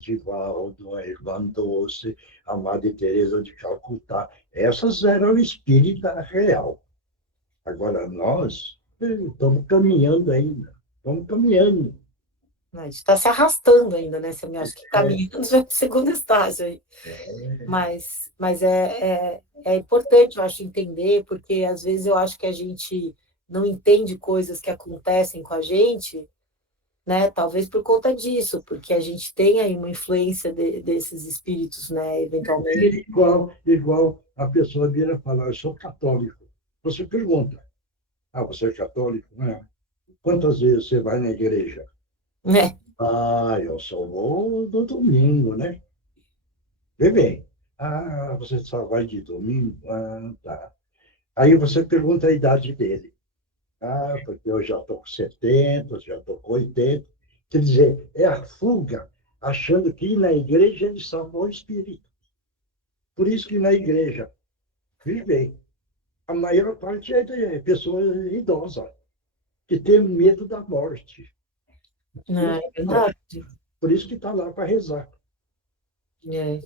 Divaldo, a Irmã Doce, a Madre Teresa de Calcutá. Essas eram espírita real. Agora, nós estamos caminhando ainda. Estamos caminhando. A gente está se arrastando ainda, né? Eu acho que caminhando já é o segundo estágio aí. Mas é importante, eu acho, entender, porque às vezes eu acho que a gente não entende coisas que acontecem com a gente, né? Talvez por conta disso, porque a gente tem aí uma influência desses espíritos, né? Eventualmente. Igual a pessoa vira e fala, eu sou católico. Você pergunta, você é católico? Não. Quantas vezes você vai na igreja? Né? Eu só vou no domingo, né? Vê bem. Você só vai de domingo? Tá. Aí você pergunta a idade dele. Porque eu já estou com 70, já estou com 80. Quer dizer, é a fuga, achando que na igreja eles são bom espírito. Por isso que na igreja, veja bem, a maior parte é pessoa idosa, que tem medo da morte. Não, é verdade. Por isso que está lá para rezar. É.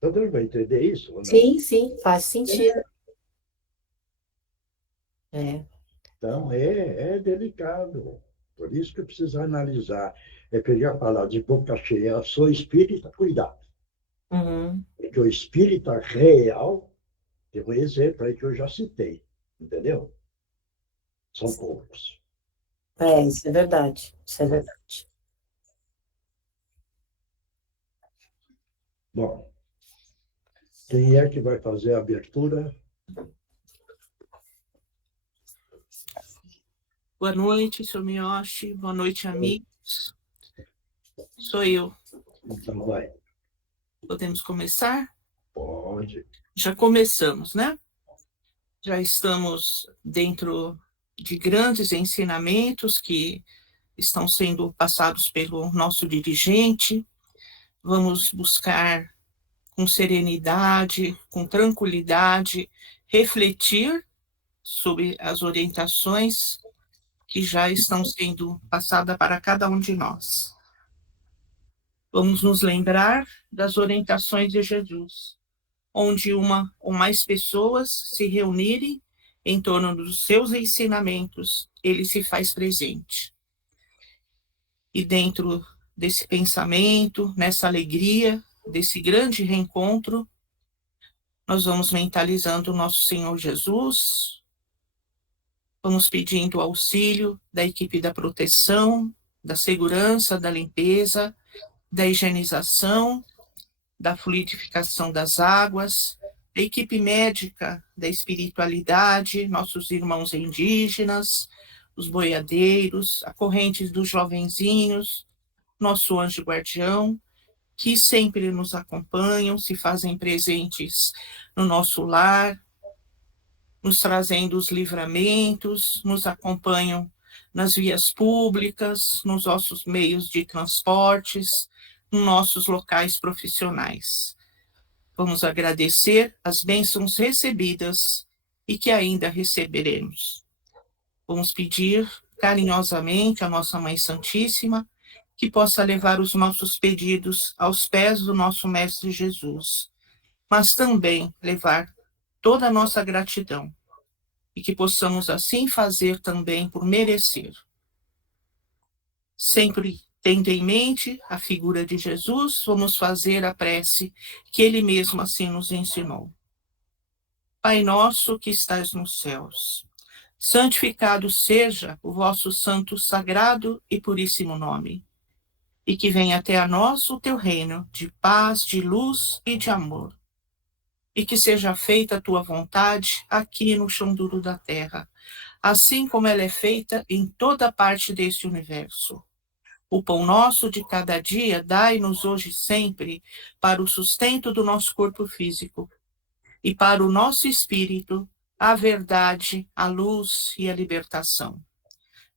Todo mundo vai entender isso ou não? Sim, sim, faz sentido. É. Então, é delicado. Por isso que precisa analisar. É que eu ia falar de boca cheia, eu sou espírita, cuidado. Uhum. Porque o espírita real, tem um exemplo aí que eu já citei, entendeu? São poucos. Isso é verdade. Isso é verdade. Bom, quem é que vai fazer a abertura? Boa noite, senhor Miyoshi. Boa noite, amigos. Sou eu. Então, vai. Podemos começar? Pode. Já começamos, né? Já estamos dentro de grandes ensinamentos que estão sendo passados pelo nosso dirigente. Vamos buscar com serenidade, com tranquilidade, refletir sobre as orientações que já estão sendo passadas para cada um de nós. Vamos nos lembrar das orientações de Jesus, onde uma ou mais pessoas se reunirem em torno dos seus ensinamentos, ele se faz presente. E dentro desse pensamento, nessa alegria, desse grande reencontro, nós vamos mentalizando o nosso Senhor Jesus, vamos pedindo auxílio da equipe da proteção, da segurança, da limpeza, da higienização, da fluidificação das águas, da equipe médica, da espiritualidade, nossos irmãos indígenas, os boiadeiros, a corrente dos jovenzinhos, nosso anjo guardião, que sempre nos acompanham, se fazem presentes no nosso lar, nos trazendo os livramentos, nos acompanham nas vias públicas, nos nossos meios de transportes, nos nossos locais profissionais. Vamos agradecer as bênçãos recebidas e que ainda receberemos. Vamos pedir carinhosamente à nossa Mãe Santíssima que possa levar os nossos pedidos aos pés do nosso Mestre Jesus, mas também levar toda a nossa gratidão e que possamos assim fazer também por merecer. Sempre tendo em mente a figura de Jesus, vamos fazer a prece que ele mesmo assim nos ensinou. Pai nosso que estais nos céus, santificado seja o vosso santo, sagrado e puríssimo nome, e que venha até a nós o teu reino de paz, de luz e de amor, e que seja feita a tua vontade aqui no chão duro da terra, assim como ela é feita em toda parte deste universo. O pão nosso de cada dia dai-nos hoje e sempre para o sustento do nosso corpo físico e para o nosso espírito a verdade, a luz e a libertação.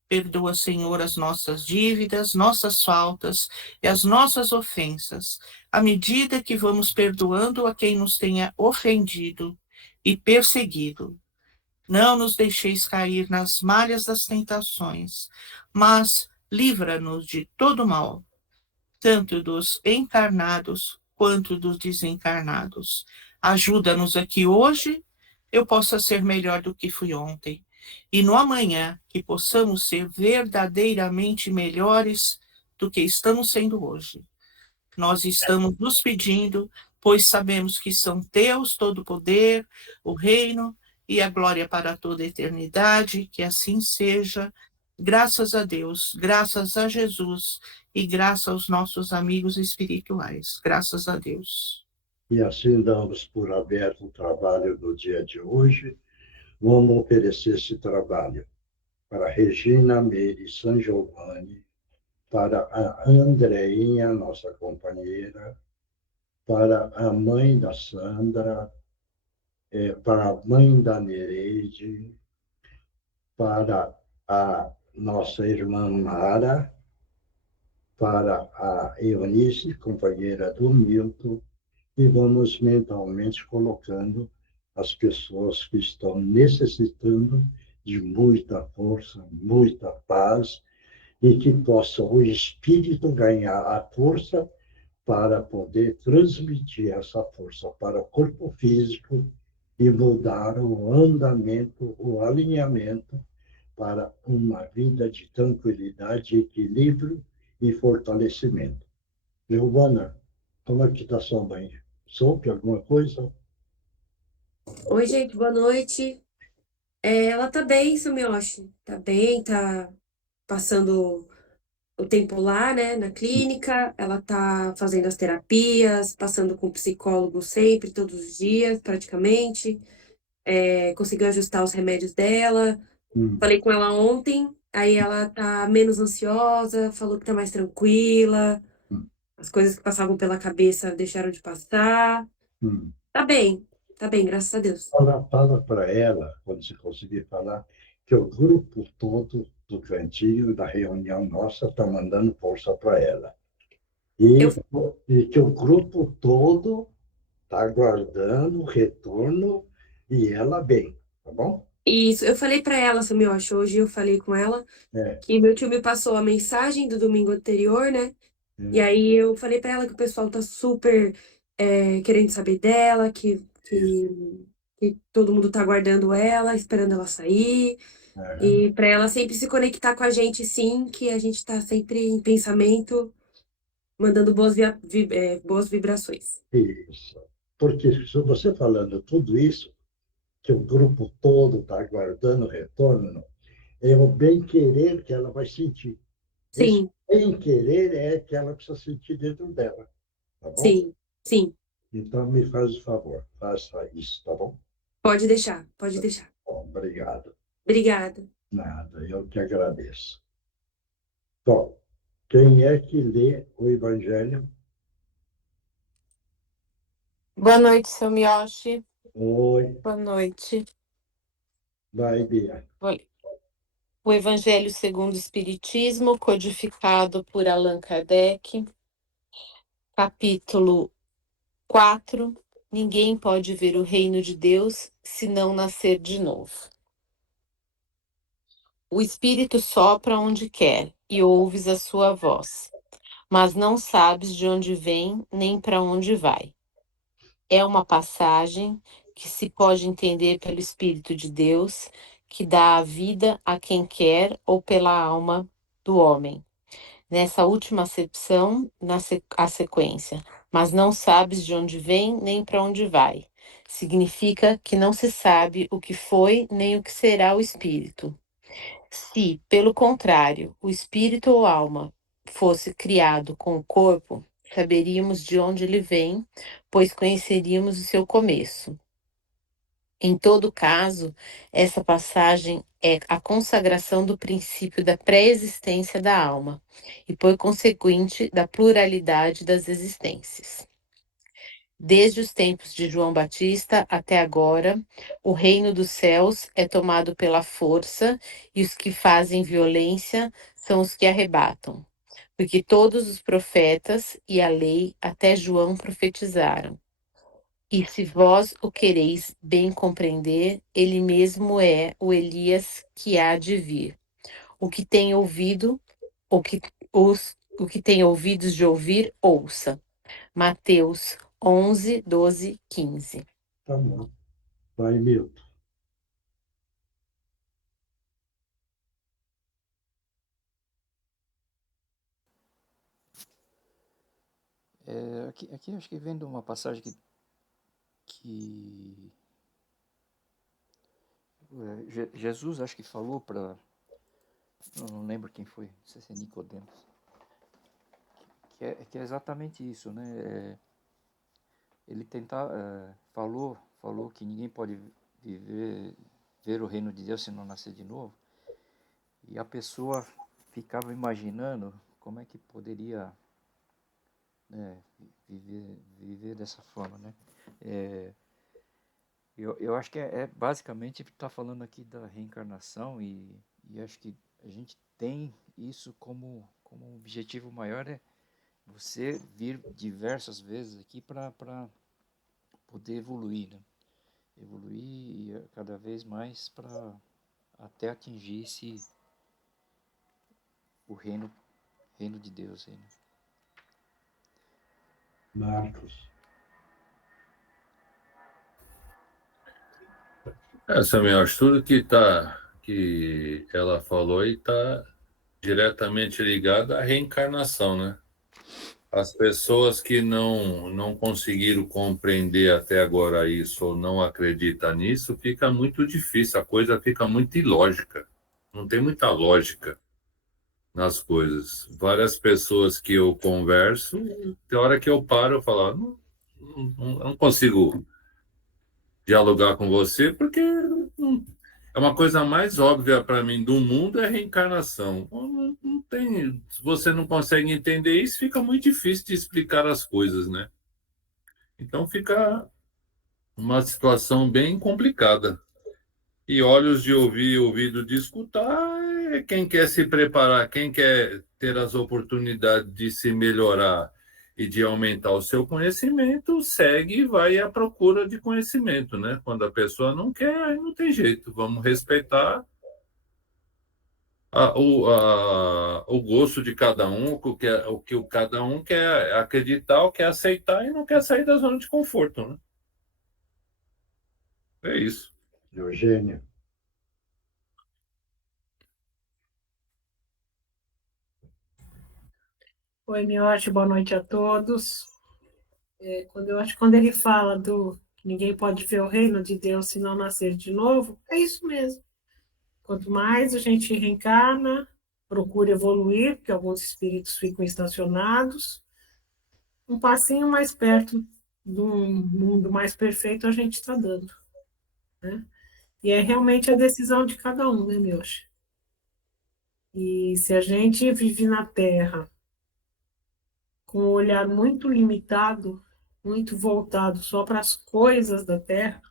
Perdoa, Senhor, as nossas dívidas, nossas faltas e as nossas ofensas, à medida que vamos perdoando a quem nos tenha ofendido e perseguido. Não nos deixeis cair nas malhas das tentações, mas livra-nos de todo mal. tanto dos encarnados quanto dos desencarnados. Ajuda-nos aqui hoje, eu possa ser melhor do que fui ontem. E no amanhã, que possamos ser verdadeiramente melhores do que estamos sendo hoje. Nós estamos nos pedindo, pois sabemos que são teus todo o poder, o reino e a glória para toda a eternidade, que assim seja. Graças a Deus, graças a Jesus e graças aos nossos amigos espirituais. Graças a Deus. E assim damos por aberto o trabalho do dia de hoje. Vamos oferecer esse trabalho para Regina Meire San Giovanni, para a Andreinha, nossa companheira, para a mãe da Sandra, para a mãe da Nereide, para a nossa irmã Mara, para a Eunice, companheira do Milton, e vamos mentalmente colocando as pessoas que estão necessitando de muita força, muita paz, e que possa o espírito ganhar a força para poder transmitir essa força para o corpo físico e mudar o andamento, o alinhamento para uma vida de tranquilidade, equilíbrio e fortalecimento. Giovana, como é que está sua mãe? Soube alguma coisa? Oi, gente, boa noite. Ela tá bem, Sumioshi. Tá bem, tá passando o tempo lá, né, na clínica. Ela tá fazendo as terapias, passando com o psicólogo sempre, todos os dias, praticamente. Conseguiu ajustar os remédios dela. Falei com ela ontem, aí ela tá menos ansiosa, falou que tá mais tranquila. As coisas que passavam pela cabeça deixaram de passar. Hum. Tá bem, graças a Deus. Fala para ela, quando você conseguir falar, que o grupo todo do cantinho da reunião nossa está mandando força para ela. E que o grupo todo está aguardando o retorno e ela bem, tá bom? Isso, eu falei pra ela, Sumioshi, hoje eu falei com ela que meu tio me passou a mensagem do domingo anterior, né? E aí eu falei pra ela que o pessoal tá super querendo saber dela, que todo mundo tá aguardando ela, esperando ela sair. E pra ela sempre se conectar com a gente, sim, que a gente tá sempre em pensamento, mandando boas vibrações. Isso. Porque se você falando tudo isso, que o grupo todo está aguardando o retorno, é o bem-querer que ela vai sentir. Esse Sim, bem-querer é que ela precisa sentir dentro dela, tá bom? sim. Então, me faz o favor, faça isso, tá bom? Pode deixar, pode deixar. Bom, obrigado. Obrigada. Nada, eu que agradeço. Bom, quem é que lê o Evangelho? Boa noite, seu Miyoshi. Oi, Boa noite. vai, Bia. Vou ler. O Evangelho segundo o Espiritismo, codificado por Allan Kardec, capítulo 4. Ninguém pode ver o reino de Deus se não nascer de novo. O Espírito sopra onde quer e ouves a sua voz, mas não sabes de onde vem nem para onde vai. É uma passagem que se pode entender pelo Espírito de Deus, que dá a vida a quem quer ou pela alma do homem. Nessa última acepção, a sequência, mas não sabes de onde vem nem para onde vai. Significa que não se sabe o que foi nem o que será o espírito. Se, pelo contrário, o espírito ou alma fosse criado com o corpo, saberíamos de onde ele vem, pois conheceríamos o seu começo. Em todo caso, essa passagem é a consagração do princípio da pré-existência da alma e, por conseguinte, da pluralidade das existências. Desde os tempos de João Batista até agora, o reino dos céus é tomado pela força e os que fazem violência são os que arrebatam, porque todos os profetas e a lei até João profetizaram. E se vós o quereis bem compreender, ele mesmo é o Elias que há de vir. O que tem ouvido, O que tem ouvidos de ouvir, ouça. Mateus 11, 12, 15. Tá bom. Vai, Milton. Aqui acho que vem de uma passagem que Jesus acho que falou para, não lembro quem foi, não sei se é Nicodemos, que é exatamente isso, né? Ele falou que ninguém pode ver o reino de Deus se não nascer de novo, e a pessoa ficava imaginando como é que poderia, né, viver dessa forma, né? Eu acho que basicamente está falando aqui da reencarnação e acho que a gente tem isso como um objetivo maior, é você vir diversas vezes aqui para poder evoluir, né? Evoluir e cada vez mais para até atingir o reino de Deus aí, né? Marcos. Samuel, acho tudo que ela falou aí está diretamente ligado à reencarnação, né? As pessoas que não conseguiram compreender até agora isso ou não acreditam nisso, fica muito difícil, a coisa fica muito ilógica. Não tem muita lógica nas coisas. Várias pessoas que eu converso, tem hora que eu paro, eu falo, não consigo dialogar com você, porque é uma coisa mais óbvia para mim do mundo é a reencarnação. Não tem, se você não consegue entender isso, fica muito difícil de explicar as coisas, né? Então fica uma situação bem complicada. E olhos de ouvir e ouvido de escutar é quem quer se preparar, quem quer ter as oportunidades de se melhorar e de aumentar o seu conhecimento, segue e vai à procura de conhecimento, né? Quando a pessoa não quer, aí não tem jeito. Vamos respeitar o gosto de cada um, o que cada um quer acreditar, ou quer aceitar e não quer sair da zona de conforto, né? É isso. Eugênia. Oi, Miotti, boa noite a todos. Quando ele fala do que ninguém pode ver o reino de Deus se não nascer de novo, é isso mesmo. Quanto mais a gente reencarna, procura evoluir, porque alguns espíritos ficam estacionados, um passinho mais perto de um mundo mais perfeito a gente está dando, né? E é realmente a decisão de cada um, né, Miotti? E se a gente vive na Terra com um olhar muito limitado, muito voltado só para as coisas da Terra,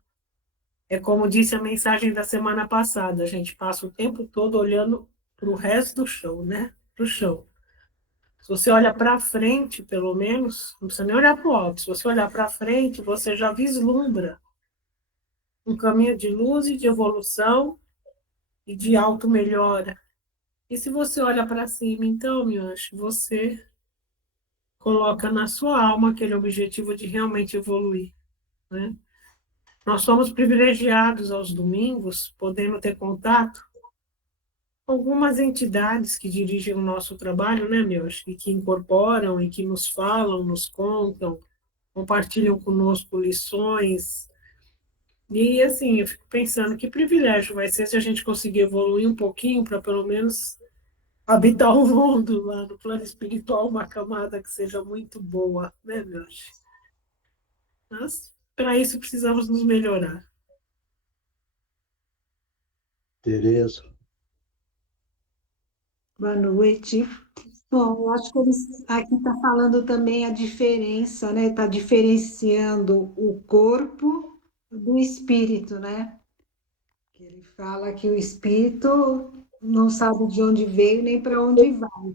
é como disse a mensagem da semana passada, a gente passa o tempo todo olhando para o resto do chão, né? Para o chão. Se você olha para frente, pelo menos, não precisa nem olhar para o alto, se você olhar para frente, você já vislumbra um caminho de luz e de evolução e de auto-melhora. E se você olha para cima, então, meu anjo, você coloca na sua alma aquele objetivo de realmente evoluir, né? Nós somos privilegiados aos domingos, podendo ter contato com algumas entidades que dirigem o nosso trabalho, né, meus? E que incorporam e que nos falam, nos contam, compartilham conosco lições. E, assim, eu fico pensando que privilégio vai ser se a gente conseguir evoluir um pouquinho para, pelo menos, habitar o mundo lá no plano espiritual, uma camada que seja muito boa, né, meus? Mas, para isso, precisamos nos melhorar. Tereza. Boa noite. Bom, eu acho que aqui está falando também a diferença, né? Está diferenciando o corpo do espírito, né? Ele fala que o espírito não sabe de onde veio nem para onde vai.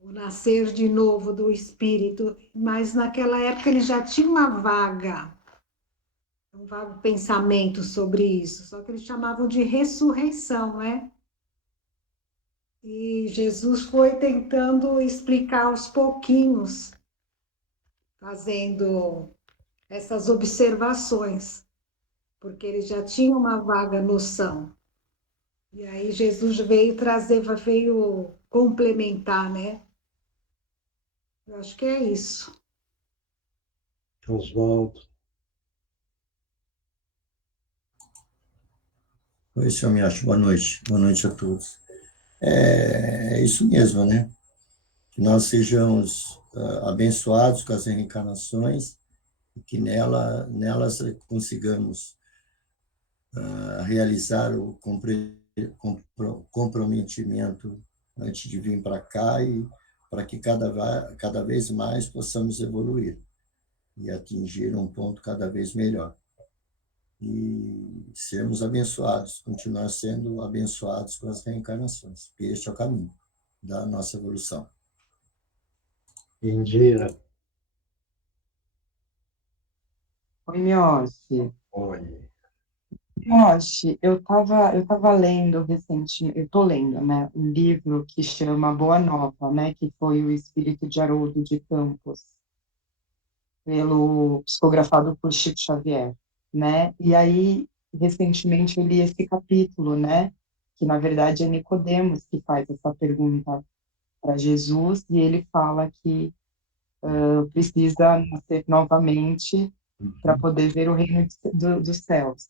O nascer de novo do espírito, mas naquela época ele já tinha um vago pensamento sobre isso, só que eles chamavam de ressurreição, né? E Jesus foi tentando explicar aos pouquinhos, fazendo essas observações, porque ele já tinha uma vaga noção. E aí Jesus veio trazer, veio complementar, né? Eu acho que é isso. Oswaldo. Oi, senhor Miyashi, boa noite. Boa noite a todos. É isso mesmo, né? Que nós sejamos abençoados com as reencarnações e que nelas consigamos realizar o comprometimento antes de vir para cá e para que cada vez mais possamos evoluir e atingir um ponto cada vez melhor. E sermos abençoados, continuar sendo abençoados com as reencarnações. E este é o caminho da nossa evolução. Indira. Oi, Mioshi. Oi. Mioshi, eu tava lendo recentemente, eu estou lendo, né, um livro que chama Boa Nova, né, que foi o Espírito de Haroldo de Campos, psicografado por Chico Xavier, né, e aí, recentemente eu li esse capítulo, né, que na verdade é Nicodemos que faz essa pergunta para Jesus, e ele fala que precisa nascer novamente para poder ver o reino dos céus.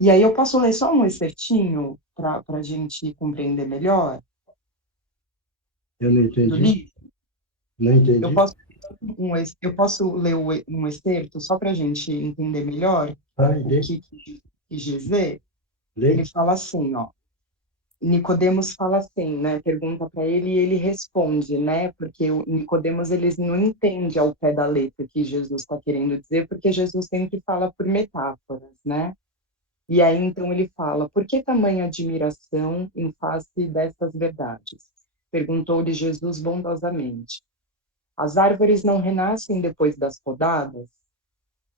E aí eu posso ler só um excertinho para a gente compreender melhor Eu não do entendi. livro? Não entendi. Eu posso ler um excerto só para a gente entender melhor o Lê. que quis dizer? Lê. Ele fala assim, ó. Nicodemos fala assim, né? Pergunta para ele e ele responde, né? Porque o Nicodemos eles não entende ao pé da letra o que Jesus está querendo dizer, porque Jesus sempre fala por metáforas, né? E aí então ele fala: por que tamanha admiração em face destas verdades? Perguntou-lhe Jesus bondosamente. As árvores não renascem depois das podadas?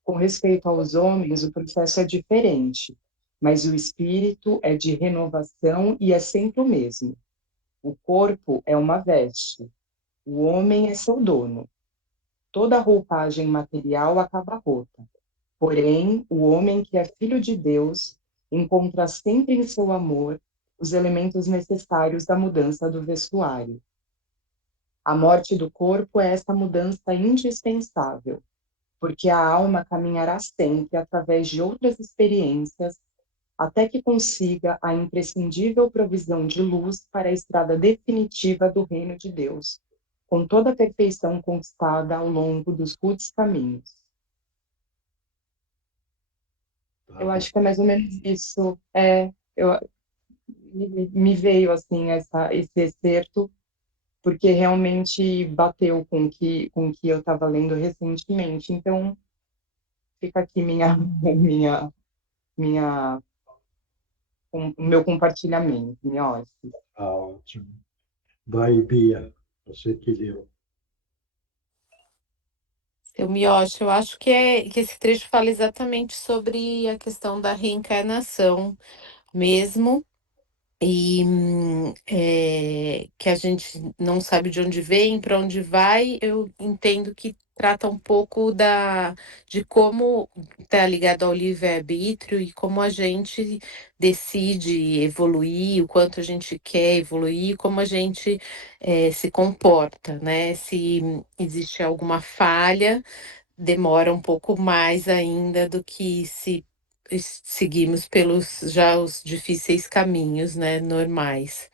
Com respeito aos homens, o processo é diferente, mas o espírito é de renovação e é sempre o mesmo. O corpo é uma veste, o homem é seu dono. Toda roupagem material acaba rota. Porém, o homem que é filho de Deus encontra sempre em seu amor os elementos necessários da mudança do vestuário. A morte do corpo é essa mudança indispensável, porque a alma caminhará sempre através de outras experiências até que consiga a imprescindível provisão de luz para a estrada definitiva do reino de Deus, com toda a perfeição conquistada ao longo dos rudes caminhos. Eu acho que é mais ou menos isso. Me veio assim esse excerto, porque realmente bateu com o que eu estava lendo recentemente. Então, fica aqui minha, o meu compartilhamento, minha ótica. Ótimo. Vai, Bia. Você que leu. Seu Miocha, eu acho que esse trecho fala exatamente sobre a questão da reencarnação mesmo, e que a gente não sabe de onde vem, para onde vai. Eu entendo que trata um pouco de como está ligado ao livre-arbítrio e como a gente decide evoluir, o quanto a gente quer evoluir, como a gente se comporta, né? Se existe alguma falha, demora um pouco mais ainda do que se seguimos pelos já os difíceis caminhos, né, normais.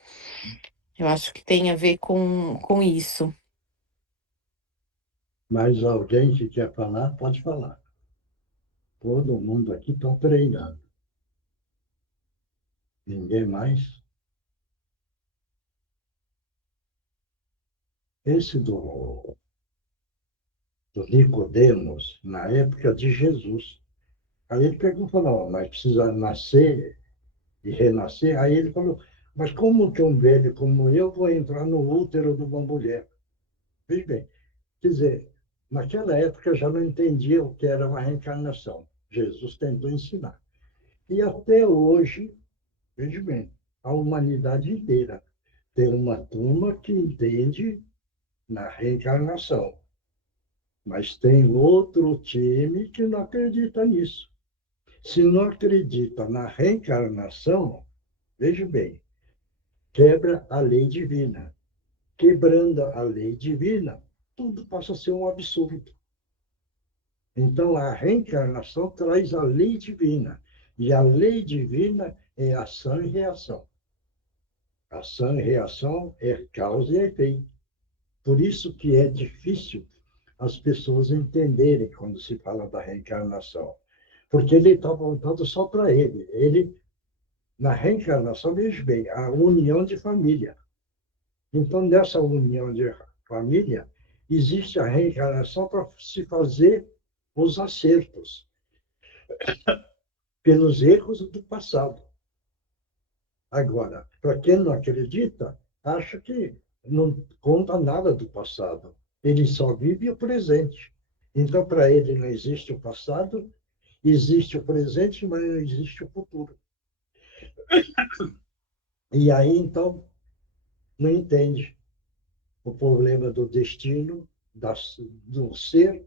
Eu acho que tem a ver com isso. Mais alguém que quer falar, pode falar. Todo mundo aqui está treinando. Ninguém mais? Esse do Nicodemos, na época de Jesus. Aí ele perguntou, não, mas precisa nascer e renascer? Aí ele falou, mas como que um velho como eu vou entrar no útero de uma mulher? Veja bem, quer dizer, naquela época eu já não entendia o que era uma reencarnação. Jesus tentou ensinar. E até hoje, veja bem, a humanidade inteira Tem uma turma que entende na reencarnação, mas tem outro time que não acredita nisso. Se não acredita na reencarnação, veja bem, quebra a lei divina. Quebrando a lei divina, tudo passa a ser um absurdo. Então, a reencarnação traz a lei divina. E a lei divina é ação e reação. Ação e reação é causa e efeito. Por isso que é difícil as pessoas entenderem quando se fala da reencarnação. Porque ele está voltado só para ele. Ele, na reencarnação, veja bem, a união de família. Então, nessa união de família, existe a reencarnação para se fazer os acertos pelos erros do passado. Agora, para quem não acredita, acha que não conta nada do passado. Ele só vive o presente. Então, para ele não existe o passado, existe o presente, mas não existe o futuro. E aí, então, não entende o problema do destino, do ser,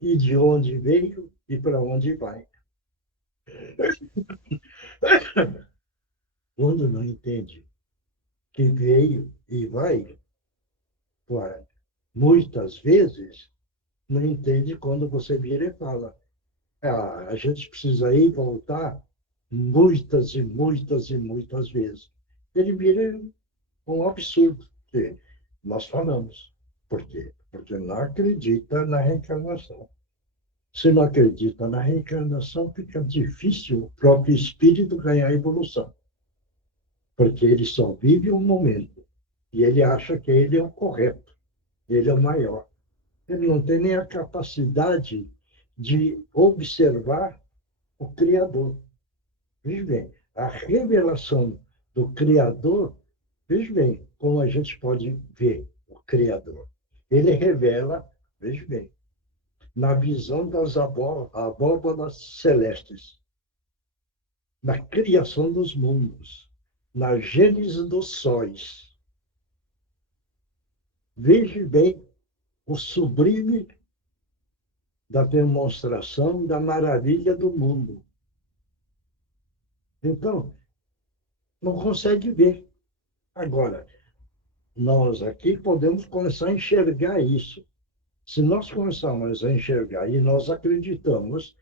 e de onde veio e para onde vai. Quando não entende que veio e vai, muitas vezes, não entende quando você vira e fala: a gente precisa ir e voltar muitas e muitas e muitas vezes. Ele vira um absurdo. Que nós falamos. Por quê? Porque não acredita na reencarnação. Se não acredita na reencarnação, fica difícil o próprio espírito ganhar evolução. Porque ele só vive um momento. E ele acha que ele é o correto. Ele é o maior. Ele não tem nem a capacidade de observar o Criador. Veja bem, a revelação do Criador, veja bem, como a gente pode ver o Criador. Ele revela, veja bem, na visão das abóboras celestes, na criação dos mundos, na gênese dos sóis. Veja bem o sublime da demonstração da maravilha do mundo. Então, não consegue ver. Agora, nós aqui podemos começar a enxergar isso. Se nós começarmos a enxergar e nós acreditamos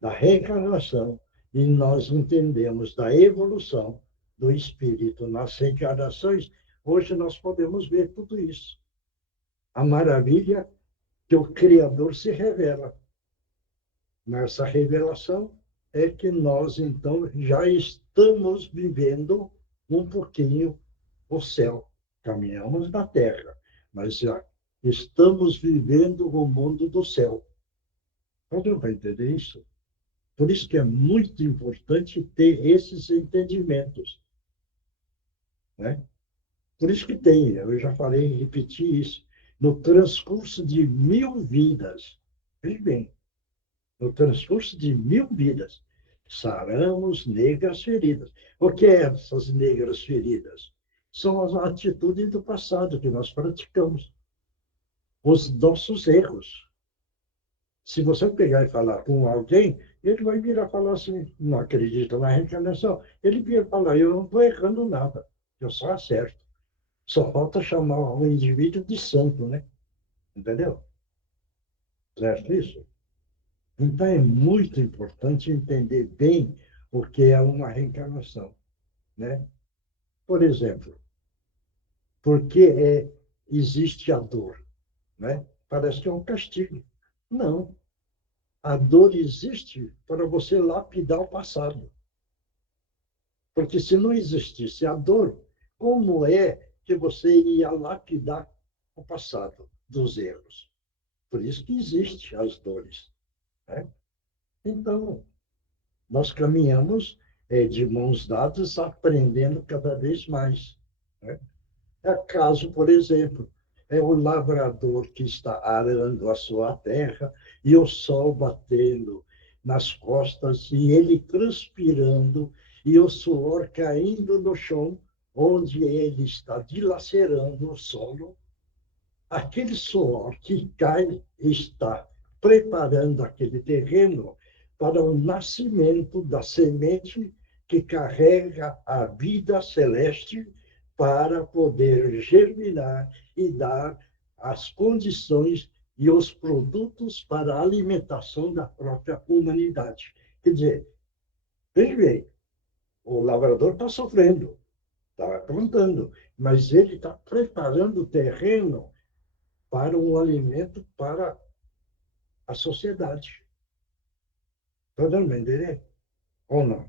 na reencarnação e nós entendemos da evolução do espírito nas reencarnações, hoje nós podemos ver tudo isso. A maravilha que o Criador se revela. Nessa revelação é que nós, então, já estamos vivendo um pouquinho o céu. Caminhamos na Terra, mas já estamos vivendo o mundo do céu. Pode para entender isso? Por isso que é muito importante ter esses entendimentos. Né? Por isso que tem, eu já falei e repeti isso, no transcurso de 1000 vidas, veja bem, no transcurso de 1000 vidas, saramos negras feridas. O que é essas negras feridas? São as atitudes do passado que nós praticamos, os nossos erros. Se você pegar e falar com alguém, ele vai virar e falar assim, não acredita na reencarnação. Ele vira e falar, eu não estou errando nada, eu só acerto. Só falta chamar o indivíduo de santo, né? Entendeu? Certo isso? Então é muito importante entender bem o que é uma reencarnação, né? Por exemplo, por que existe a dor? Né? Parece que é um castigo. Não. A dor existe para você lapidar o passado. Porque se não existisse a dor, como é que você ia lapidar o passado dos erros? Por isso que existem as dores. Né? Então, nós caminhamos de mãos dadas, aprendendo cada vez mais. Né? É caso, por exemplo, é o lavrador que está arando a sua terra e o sol batendo nas costas e ele transpirando e o suor caindo no chão, onde ele está dilacerando o solo, aquele suor que cai está preparando aquele terreno para o nascimento da semente que carrega a vida celeste para poder germinar e dar as condições e os produtos para a alimentação da própria humanidade. Quer dizer, veja bem, o lavrador está sofrendo, está plantando, mas ele está preparando o terreno para um alimento para a sociedade. Está dando a entender? Ou não?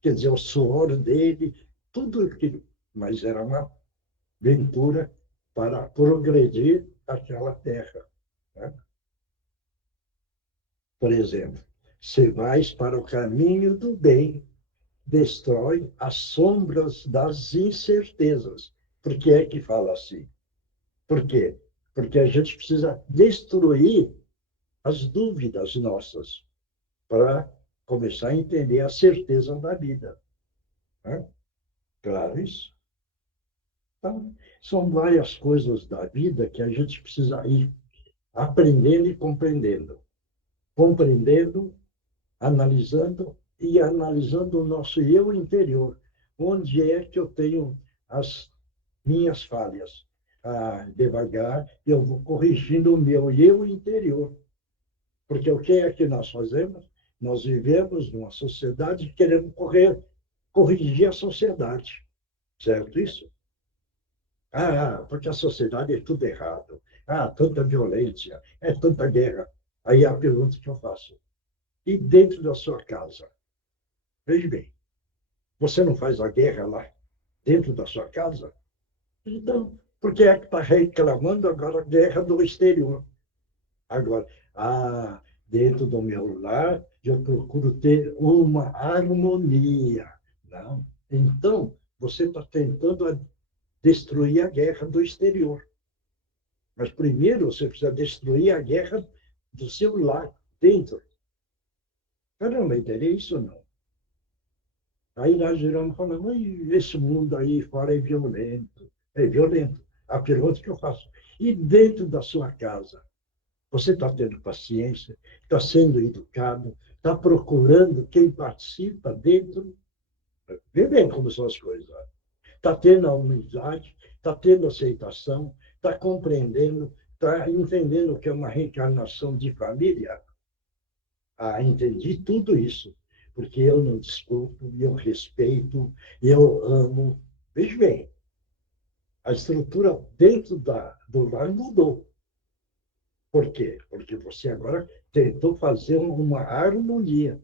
Quer dizer, o suor dele, tudo aquilo, mas era uma ventura para progredir aquela terra. Né? Por exemplo, se vais para o caminho do bem, destrói as sombras das incertezas. Por que é que fala assim? Por quê? Porque a gente precisa destruir as dúvidas nossas para começar a entender a certeza da vida. Né? Claro isso? Então, são várias coisas da vida que a gente precisa ir aprendendo e compreendendo. Compreendendo, analisando e analisando o nosso eu interior. Onde é que eu tenho as minhas falhas? Devagar, eu vou corrigindo o meu eu interior. Porque o que é que nós fazemos? Nós vivemos numa sociedade querendo corrigir a sociedade. Certo isso? Porque a sociedade é tudo errado. Tanta violência, é tanta guerra. Aí é a pergunta que eu faço. E dentro da sua casa? Veja bem, você não faz a guerra lá, dentro da sua casa? Então, por que é que está reclamando agora a guerra do exterior? Agora, dentro do meu lar, eu procuro ter uma harmonia. Não. Então, você está tentando destruir a guerra do exterior. Mas primeiro você precisa destruir a guerra do seu lar, dentro. Caramba, entendeu isso ou não? Aí nós giramos falando, esse mundo aí fora é violento. É violento. A pergunta que eu faço. E dentro da sua casa? Você está tendo paciência? Está sendo educado? Está procurando quem participa dentro? Vê bem como são as coisas. Está tendo a humildade? Está tendo aceitação? Está compreendendo? Está entendendo o que é uma reencarnação de família? Entendi tudo isso. Porque eu não desculpo, eu respeito, eu amo. Veja bem, a estrutura dentro do lar mudou. Por quê? Porque você agora tentou fazer uma harmonia,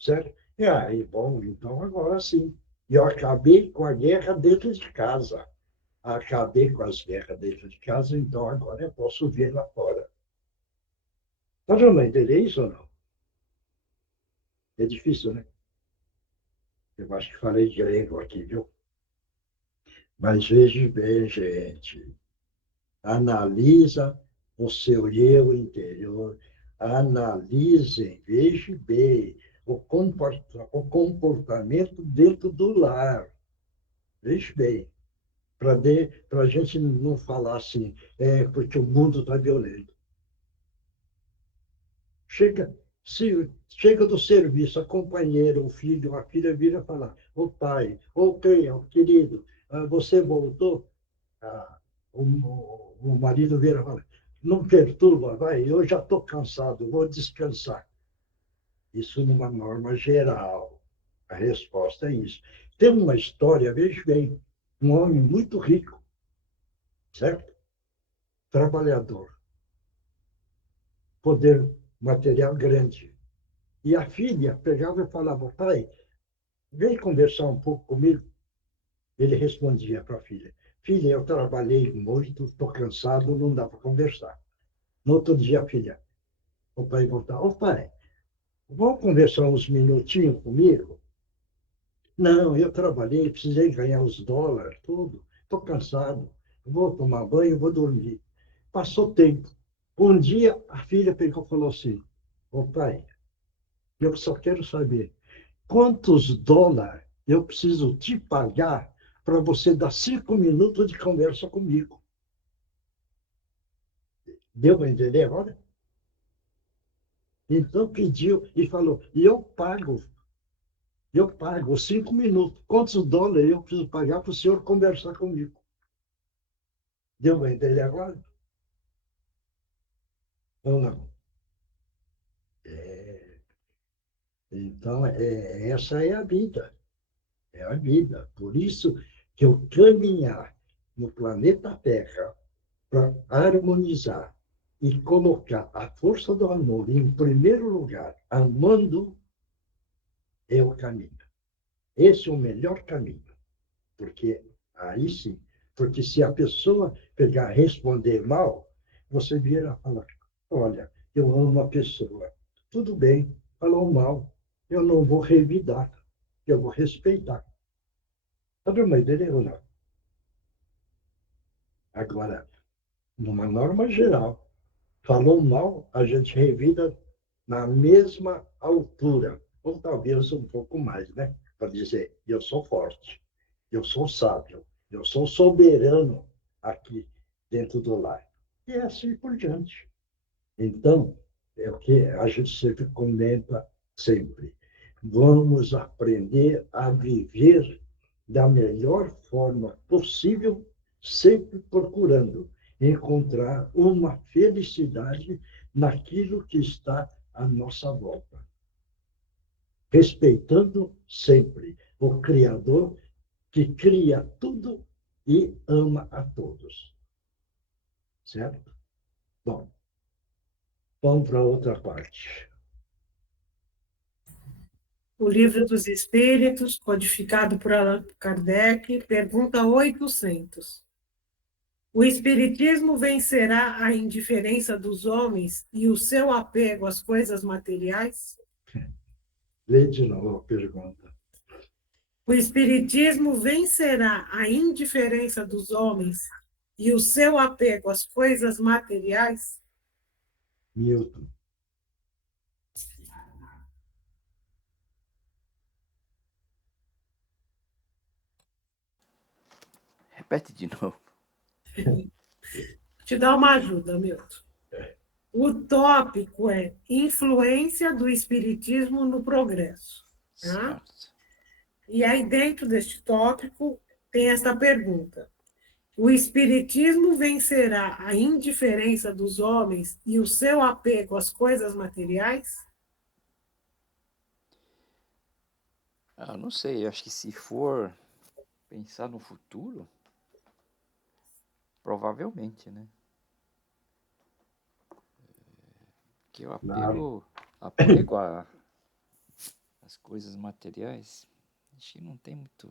certo? Bom, então agora sim. Eu acabei com a guerra dentro de casa. Acabei com as guerras dentro de casa, então agora eu posso ver lá fora. Está vendo entender isso ou não? É difícil, né? Eu acho que falei grego aqui, viu? Mas veja bem, gente. Analisa o seu eu interior. Analisem, veja bem o comportamento dentro do lar. Veja bem. Para a gente não falar assim, porque o mundo está violento. Chega do serviço, a companheira, o filho, a filha vira falar, o pai, querido, você voltou? O marido vira falar, não perturba, vai, eu já estou cansado, vou descansar. Isso numa norma geral. A resposta é isso. Tem uma história, veja bem, um homem muito rico, certo? Trabalhador, poder material grande. E a filha pegava e falava, pai, vem conversar um pouco comigo. Ele respondia para a filha, filha, eu trabalhei muito, estou cansado, não dá para conversar. No outro dia, a filha, o pai voltava, pai, vamos conversar uns minutinhos comigo? Não, eu trabalhei, precisei ganhar os dólares, tudo, estou cansado, vou tomar banho, vou dormir. Passou tempo. Um dia, a filha pegou e falou assim, pai, eu só quero saber quantos dólares eu preciso te pagar para você dar 5 minutos de conversa comigo. Deu para entender agora? Então pediu e falou, e eu pago 5 minutos. Quantos dólares eu preciso pagar para o senhor conversar comigo? Deu para entender agora? Ou não? Então, essa é a vida. É a vida. Por isso que eu caminhar no planeta Terra para harmonizar e colocar a força do amor em primeiro lugar, amando, é o caminho. Esse é o melhor caminho. Porque aí sim, porque se a pessoa pegar responder mal, você vira e fala, olha, eu amo a pessoa. Tudo bem, falou mal. Eu não vou revidar, eu vou respeitar. Sabe uma ideia ou não? Agora, numa norma geral, falou mal, a gente revida na mesma altura, ou talvez um pouco mais, né? Para dizer, eu sou forte, eu sou sábio, eu sou soberano aqui dentro do lar. E assim por diante. Então, é o que a gente sempre comenta sempre. Vamos aprender a viver da melhor forma possível, sempre procurando encontrar uma felicidade naquilo que está à nossa volta. Respeitando sempre o Criador que cria tudo e ama a todos. Certo? Bom, vamos para outra parte. O Livro dos Espíritos, codificado por Allan Kardec, pergunta 800. O Espiritismo vencerá a indiferença dos homens e o seu apego às coisas materiais? Lê de novo a pergunta. O Espiritismo vencerá a indiferença dos homens e o seu apego às coisas materiais? Milton. Repete de novo. Te dá uma ajuda, Milton. O tópico é influência do Espiritismo no progresso. Tá? Certo. E aí, dentro deste tópico, tem essa pergunta. O Espiritismo vencerá a indiferença dos homens e o seu apego às coisas materiais? Não sei, acho que se for pensar no futuro, provavelmente, né? Que o apego às coisas materiais, acho que não tem muito.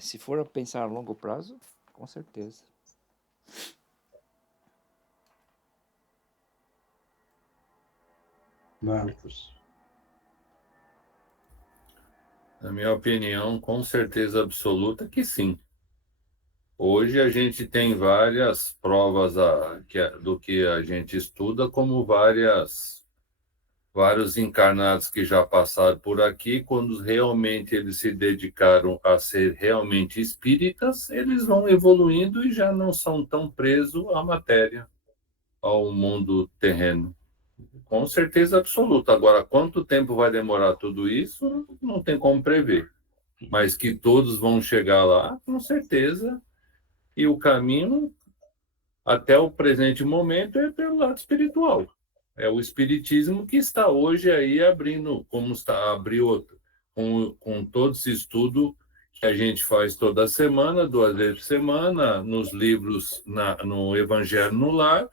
Se for pensar a longo prazo, com certeza. Marcos. Na minha opinião, com certeza absoluta que sim. Hoje a gente tem várias provas do que a gente estuda, como vários encarnados que já passaram por aqui, quando realmente eles se dedicaram a ser realmente espíritas, eles vão evoluindo e já não são tão presos à matéria, ao mundo terreno. Com certeza absoluta. Agora, quanto tempo vai demorar tudo isso, não tem como prever. Mas que todos vão chegar lá, com certeza. E o caminho, até o presente momento, é pelo lado espiritual. É o espiritismo que está hoje aí abrindo, abriu com todo esse estudo que a gente faz toda semana, 2 vezes por semana, nos livros, no Evangelho no Lar,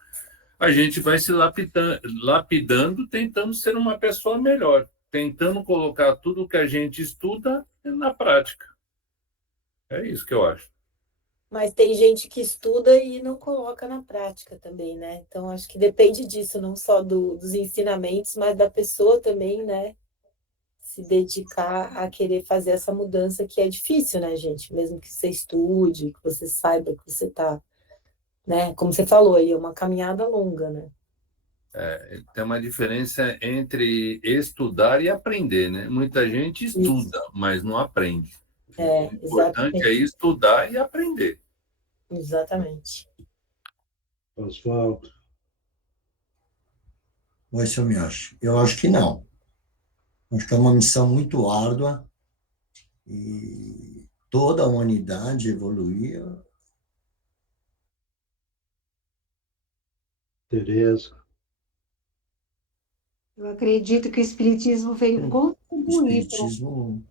a gente vai se lapidando, tentando ser uma pessoa melhor, tentando colocar tudo que a gente estuda na prática. É isso que eu acho. Mas tem gente que estuda e não coloca na prática também, né? Então, acho que depende disso, não só dos ensinamentos, mas da pessoa também, né? Se dedicar a querer fazer essa mudança que é difícil, né, gente? Mesmo que você estude, que você saiba que você está, né? Como você falou aí, é uma caminhada longa, né? Tem uma diferença entre estudar e aprender, né? Muita gente estuda, mas não aprende. O importante é estudar e aprender. Exatamente. Oswaldo. Oi, seu Mioshi. Eu acho que não. Acho que é uma missão muito árdua e toda a humanidade evoluir. Tereza. Eu acredito que o Espiritismo veio contribuir para Espiritismo.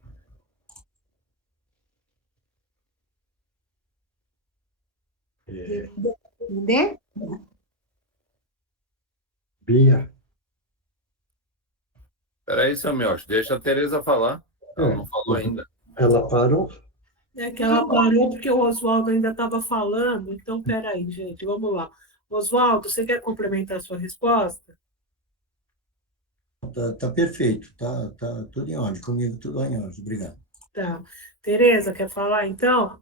entender? Bia. Peraí, seu Miotti, deixa a Tereza falar. Ela não falou ainda. Ela parou? É que ela parou porque o Oswaldo ainda estava falando. Então, peraí, gente, vamos lá. Oswaldo, você quer complementar a sua resposta? Tá perfeito, tá tudo em ordem. Comigo tudo em ordem. Obrigado. Tá. Tereza, quer falar então?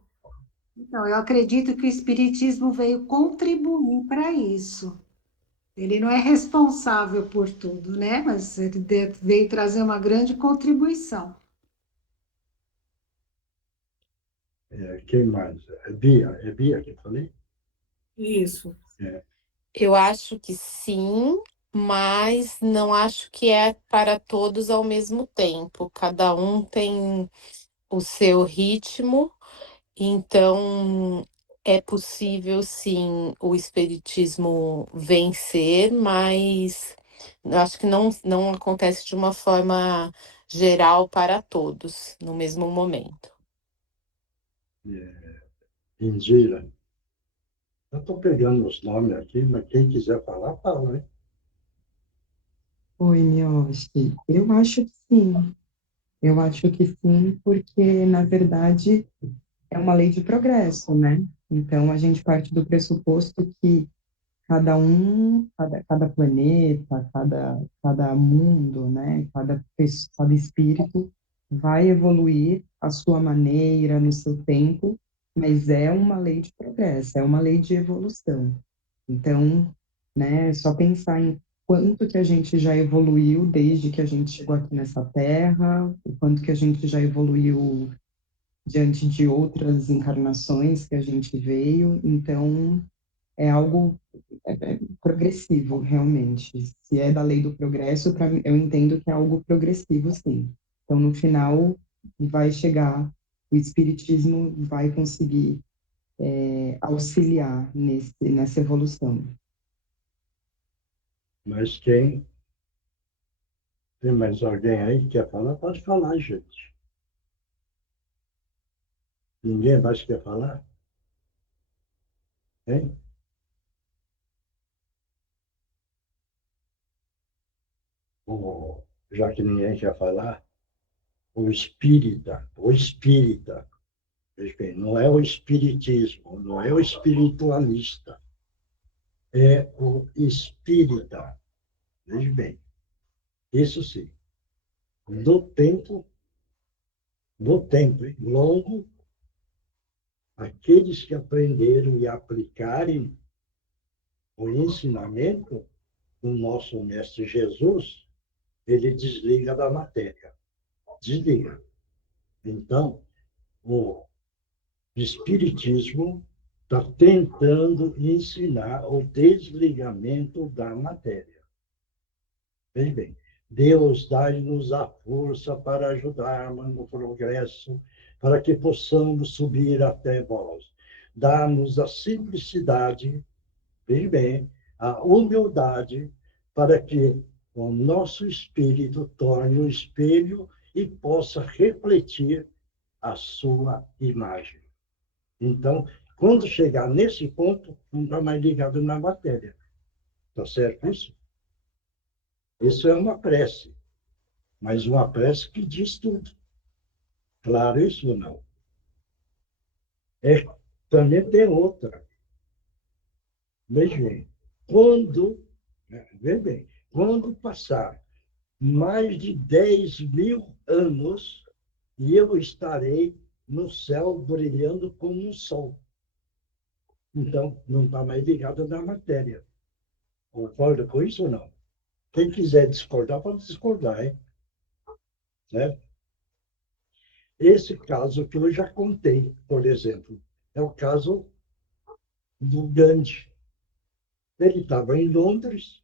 Então, eu acredito que o Espiritismo veio contribuir para isso. Ele não é responsável por tudo, né? Mas ele veio trazer uma grande contribuição. Quem mais? É Bia que eu falei? Isso. Eu acho que sim, mas não acho que é para todos ao mesmo tempo. Cada um tem o seu ritmo, então é possível sim o espiritismo vencer, mas eu acho que não acontece de uma forma geral para todos no mesmo momento. Indira. Eu estou pegando os nomes aqui, mas quem quiser falar, fala, né? Oi, Mioshi. Eu acho que sim. Eu acho que sim, porque, na verdade, é uma lei de progresso, né? Então, a gente parte do pressuposto que cada planeta, cada mundo, né? Cada espírito vai evoluir à sua maneira, no seu tempo, mas é uma lei de progresso, é uma lei de evolução. Então, né, só pensar em quanto que a gente já evoluiu desde que a gente chegou aqui nessa terra, o quanto que a gente já evoluiu diante de outras encarnações que a gente veio. Então, é algo progressivo, realmente. Se é da lei do progresso, para mim, eu entendo que é algo progressivo, sim. Então, no final, vai chegar, o espiritismo vai conseguir auxiliar nessa evolução. Mas tem mais alguém aí que quer falar? Pode falar, gente. Ninguém mais quer falar? Hein? Já que ninguém quer falar, o espírita, veja bem, não é o espiritismo, não é o espiritualista, é o espírita. Veja bem, isso sim, no tempo longo, aqueles que aprenderam e aplicarem o ensinamento do nosso Mestre Jesus, ele desliga da matéria. Desliga. Então, o Espiritismo está tentando ensinar o desligamento da matéria. Veja bem, Deus dá-nos a força para ajudarmos no progresso, para que possamos subir até vós. Dá-nos a simplicidade, veja bem, a humildade, para que o nosso espírito torne um espelho e possa refletir a sua imagem. Então, quando chegar nesse ponto, não está mais ligado na matéria. Está certo isso? Isso é uma prece, mas uma prece que diz tudo. Claro, isso não. Também tem outra. Veja bem, veja bem, quando passar mais de 10.000 anos, eu estarei no céu brilhando como um sol. Então, não está mais ligado na matéria. Concorda com isso ou não? Quem quiser discordar, pode discordar, hein? Certo? Esse caso que eu já contei, por exemplo, é o caso do Gandhi. Ele estava em Londres,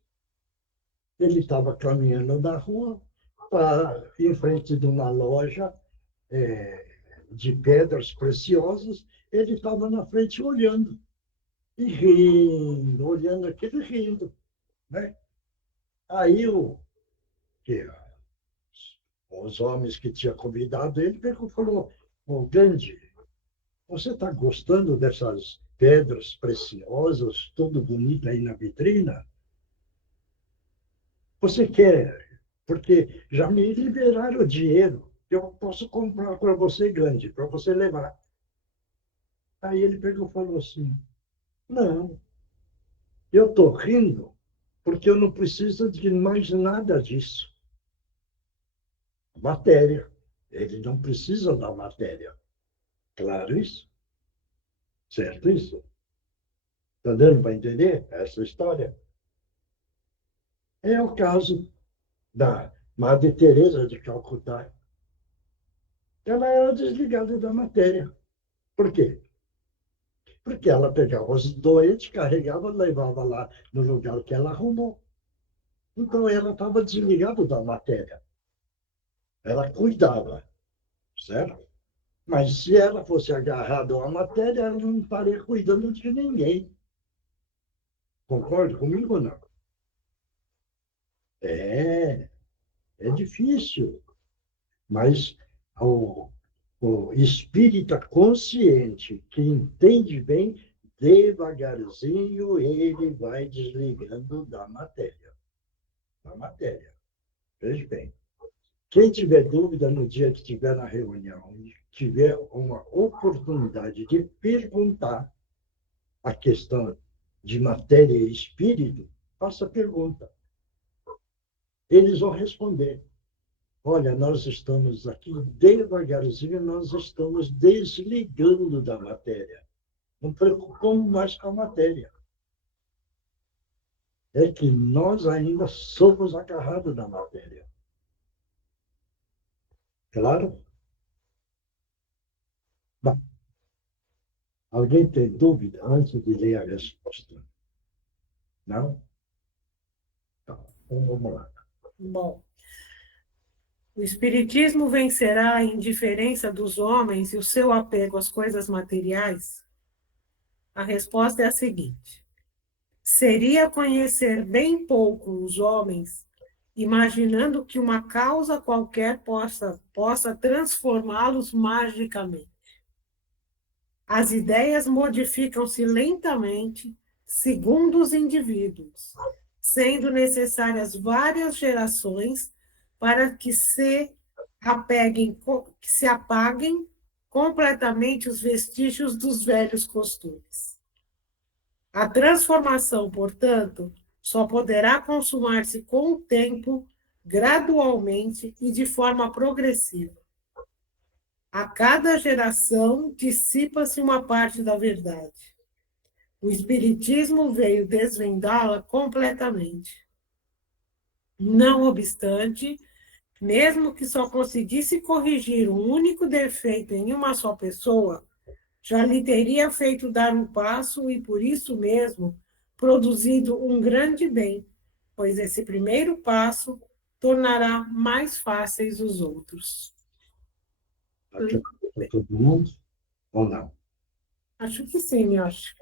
ele estava caminhando na rua, em frente de uma loja de pedras preciosas, ele estava na frente olhando, e rindo, olhando aquilo e rindo, né? Aí que, os homens que tinham convidado ele pegou e falou, ô Gandhi, você está gostando dessas pedras preciosas, tudo bonito aí na vitrina? Você quer? Porque já me liberaram o dinheiro. Eu posso comprar para você, Gandhi, para você levar. Aí ele pegou e falou assim, não, eu estou rindo porque eu não preciso de mais nada disso. Matéria. Ele não precisa da matéria. Claro isso? Certo isso? Está dando para entender essa história? É o caso da Madre Teresa de Calcutá. Ela era desligada da matéria. Por quê? Porque ela pegava os doentes, carregava, levava lá no lugar que ela arrumou. Então ela estava desligada da matéria. Ela cuidava, certo? Mas se ela fosse agarrada à matéria, ela não estaria cuidando de ninguém. Concorda comigo ou não? É, é difícil. Mas o, o espírita consciente, que entende bem, devagarzinho ele vai desligando da matéria. Da matéria. Veja bem. Quem tiver dúvida no dia que estiver na reunião e tiver uma oportunidade de perguntar a questão de matéria e espírito, faça a pergunta. Eles vão responder. Olha, nós estamos aqui devagarzinho, nós estamos desligando da matéria. Não preocupamos mais com a matéria. É que nós ainda somos agarrados na matéria. Claro? Bom, alguém tem dúvida antes de ler a resposta? Não? Então vamos lá. Bom, o Espiritismo vencerá a indiferença dos homens e o seu apego às coisas materiais? A resposta é a seguinte: seria conhecer bem pouco os homens, imaginando que uma causa qualquer possa transformá-los magicamente. As ideias modificam-se lentamente, segundo os indivíduos, sendo necessárias várias gerações para que se apaguem completamente os vestígios dos velhos costumes. A transformação, portanto, só poderá consumar-se com o tempo, gradualmente e de forma progressiva. A cada geração dissipa-se uma parte da verdade. O Espiritismo veio desvendá-la completamente. Não obstante, mesmo que só conseguisse corrigir um único defeito em uma só pessoa, já lhe teria feito dar um passo e, por isso mesmo, produzido um grande bem, pois esse primeiro passo tornará mais fáceis os outros. Está para todo mundo ou não? Acho que sim, eu acho.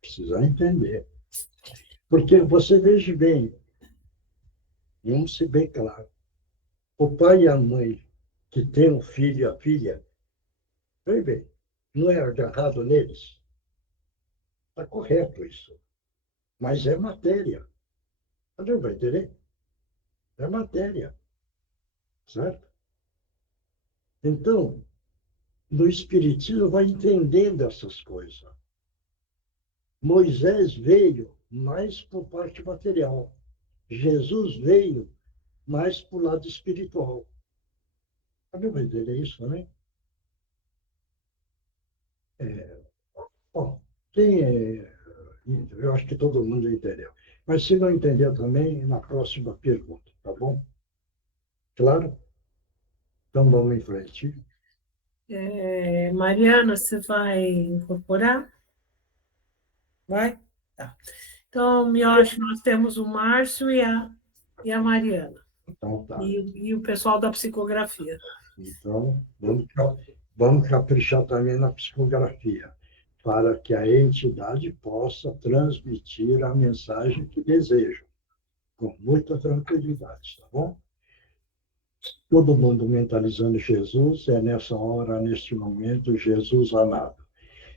Precisa entender. Porque você veja bem, vamos ser bem claro, o pai e a mãe que tem um filho e a filha, veja bem, não é agarrado neles? Está correto isso. Mas é matéria. Você vai entender? É matéria. Certo? Então, no Espiritismo vai entendendo essas coisas. Moisés veio mais por parte material. Jesus veio mais para o lado espiritual. Você vai entender isso, né? Bom, quem Eu acho que todo mundo entendeu. Mas se não entendeu também, na próxima pergunta, tá bom? Claro? Então vamos em frente. Mariana, você vai incorporar? Vai? Tá. Então, Mioche, nós temos o Márcio e a Mariana. Então tá. E o pessoal da psicografia. Então, vamos caprichar também na psicografia, para que a entidade possa transmitir a mensagem que deseja, com muita tranquilidade, tá bom? Todo mundo mentalizando Jesus, é nessa hora, neste momento, Jesus amado.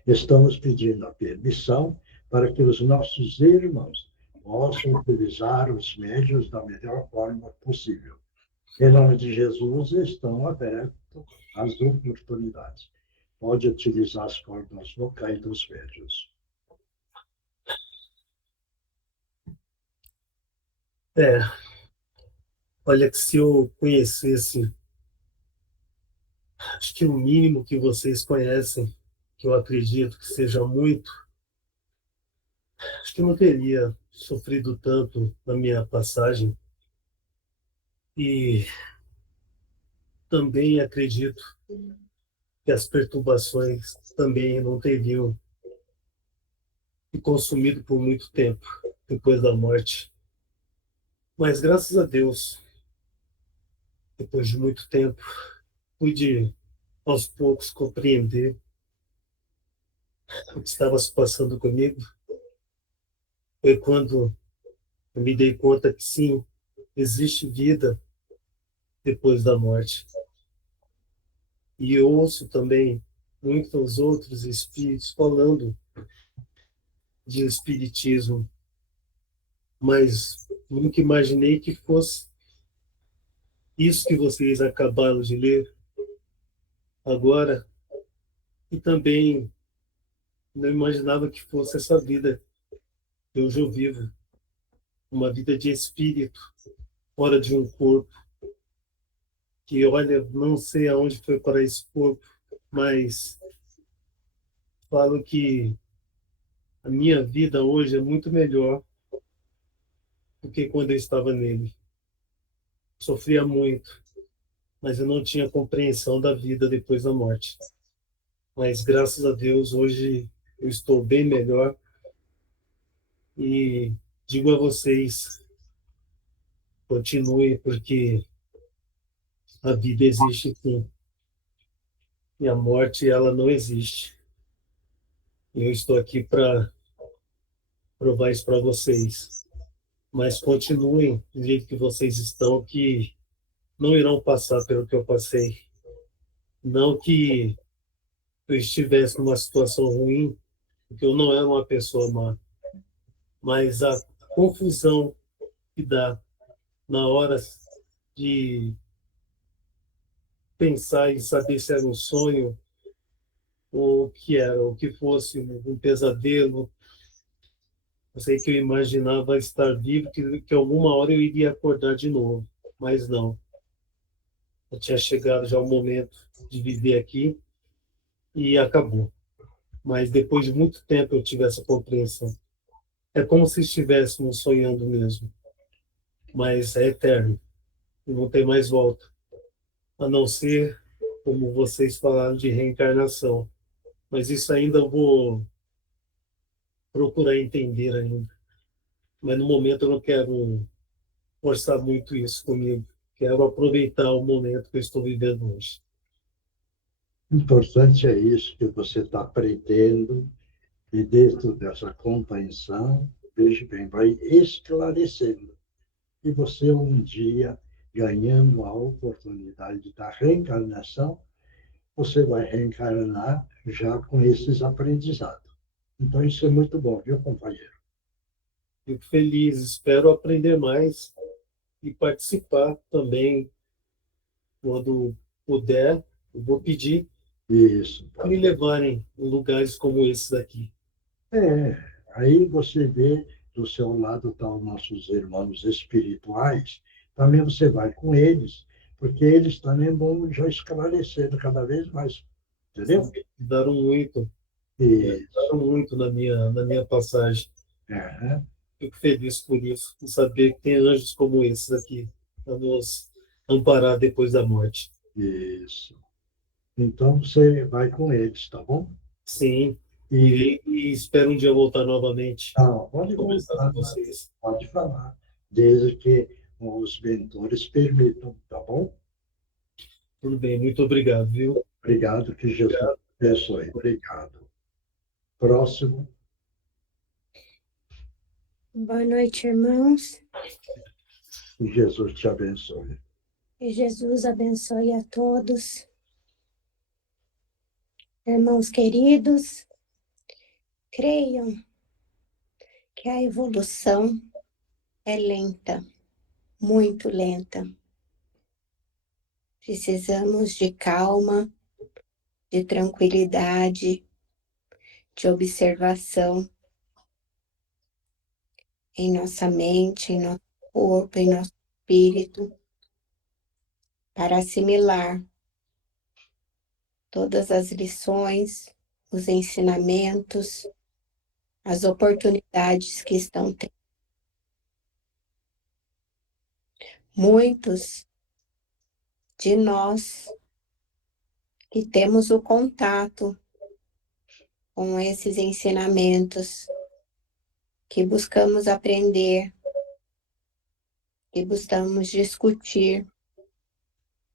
Estamos pedindo a permissão para que os nossos irmãos possam utilizar os médios da melhor forma possível. Em nome de Jesus, estão abertas as oportunidades. Pode utilizar as cordas vocais dos médios. Olha, que se eu conhecesse, acho que o mínimo que vocês conhecem, que eu acredito que seja muito, acho que eu não teria sofrido tanto na minha passagem. E também acredito que as perturbações também não teriam me consumido por muito tempo depois da morte. Mas graças a Deus, depois de muito tempo, pude aos poucos compreender o que estava se passando comigo. Foi quando eu me dei conta que sim, existe vida depois da morte. E eu ouço também muitos outros espíritos falando de espiritismo, mas nunca imaginei que fosse isso que vocês acabaram de ler agora, e também não imaginava que fosse essa vida que hoje eu vivo, uma vida de espírito, fora de um corpo, que, olha, não sei aonde foi para esse corpo, mas falo que a minha vida hoje é muito melhor do que quando eu estava nele. Sofria muito, mas eu não tinha compreensão da vida depois da morte. Mas graças a Deus hoje eu estou bem melhor e digo a vocês, continuem, porque a vida existe sim e a morte ela não existe. E eu estou aqui para provar isso para vocês. Mas continuem do jeito que vocês estão, que não irão passar pelo que eu passei. Não que eu estivesse numa situação ruim, porque eu não era uma pessoa má, mas a confusão que dá na hora de pensar e saber se era um sonho ou o que era, o que fosse um pesadelo. Eu sei que eu imaginava estar vivo, que alguma hora eu iria acordar de novo, mas não. Eu tinha chegado já o momento de viver aqui e acabou. Mas depois de muito tempo eu tive essa compreensão. É como se estivéssemos sonhando mesmo, mas é eterno, e não tem mais volta, a não ser, como vocês falaram, de reencarnação. Mas isso ainda eu vou procurar entender ainda. Mas no momento eu não quero forçar muito isso comigo. Quero aproveitar o momento que eu estou vivendo hoje. O importante é isso que você está aprendendo, e dentro dessa compreensão, veja bem, vai esclarecendo. E você, um dia, ganhando a oportunidade da reencarnação, você vai reencarnar já com esses aprendizados. Então, isso é muito bom, viu, companheiro? Fico feliz, espero aprender mais e participar também quando puder. Eu vou pedir Isso. para me levarem em lugares como esses aqui. Aí você vê, do seu lado estão nossos irmãos espirituais, também você vai com eles, porque eles também vão já esclarecendo cada vez mais, entendeu? Ajudaram muito E na minha passagem. Aham, Fico feliz por isso, por saber que tem anjos como esses aqui, para nos amparar depois da morte. isso. Então você vai com eles, tá bom? Sim, E irei e espero um dia voltar novamente, não, pode conversar com voltar, vocês. pode falar, desde que os mentores permitam, tá bom? Tudo bem, muito obrigado, viu? Obrigado, que Jesus abençoe. Obrigado. Próximo, Boa noite, irmãos. que Jesus te abençoe. Que Jesus abençoe a todos. Irmãos queridos, creiam que a evolução é lenta, muito lenta. Precisamos de calma, de tranquilidade, de observação em nossa mente, em nosso corpo, em nosso espírito, para assimilar todas as lições, os ensinamentos, as oportunidades que estão tendo. Muitos de nós que temos o contato com esses ensinamentos, que buscamos aprender, que buscamos discutir,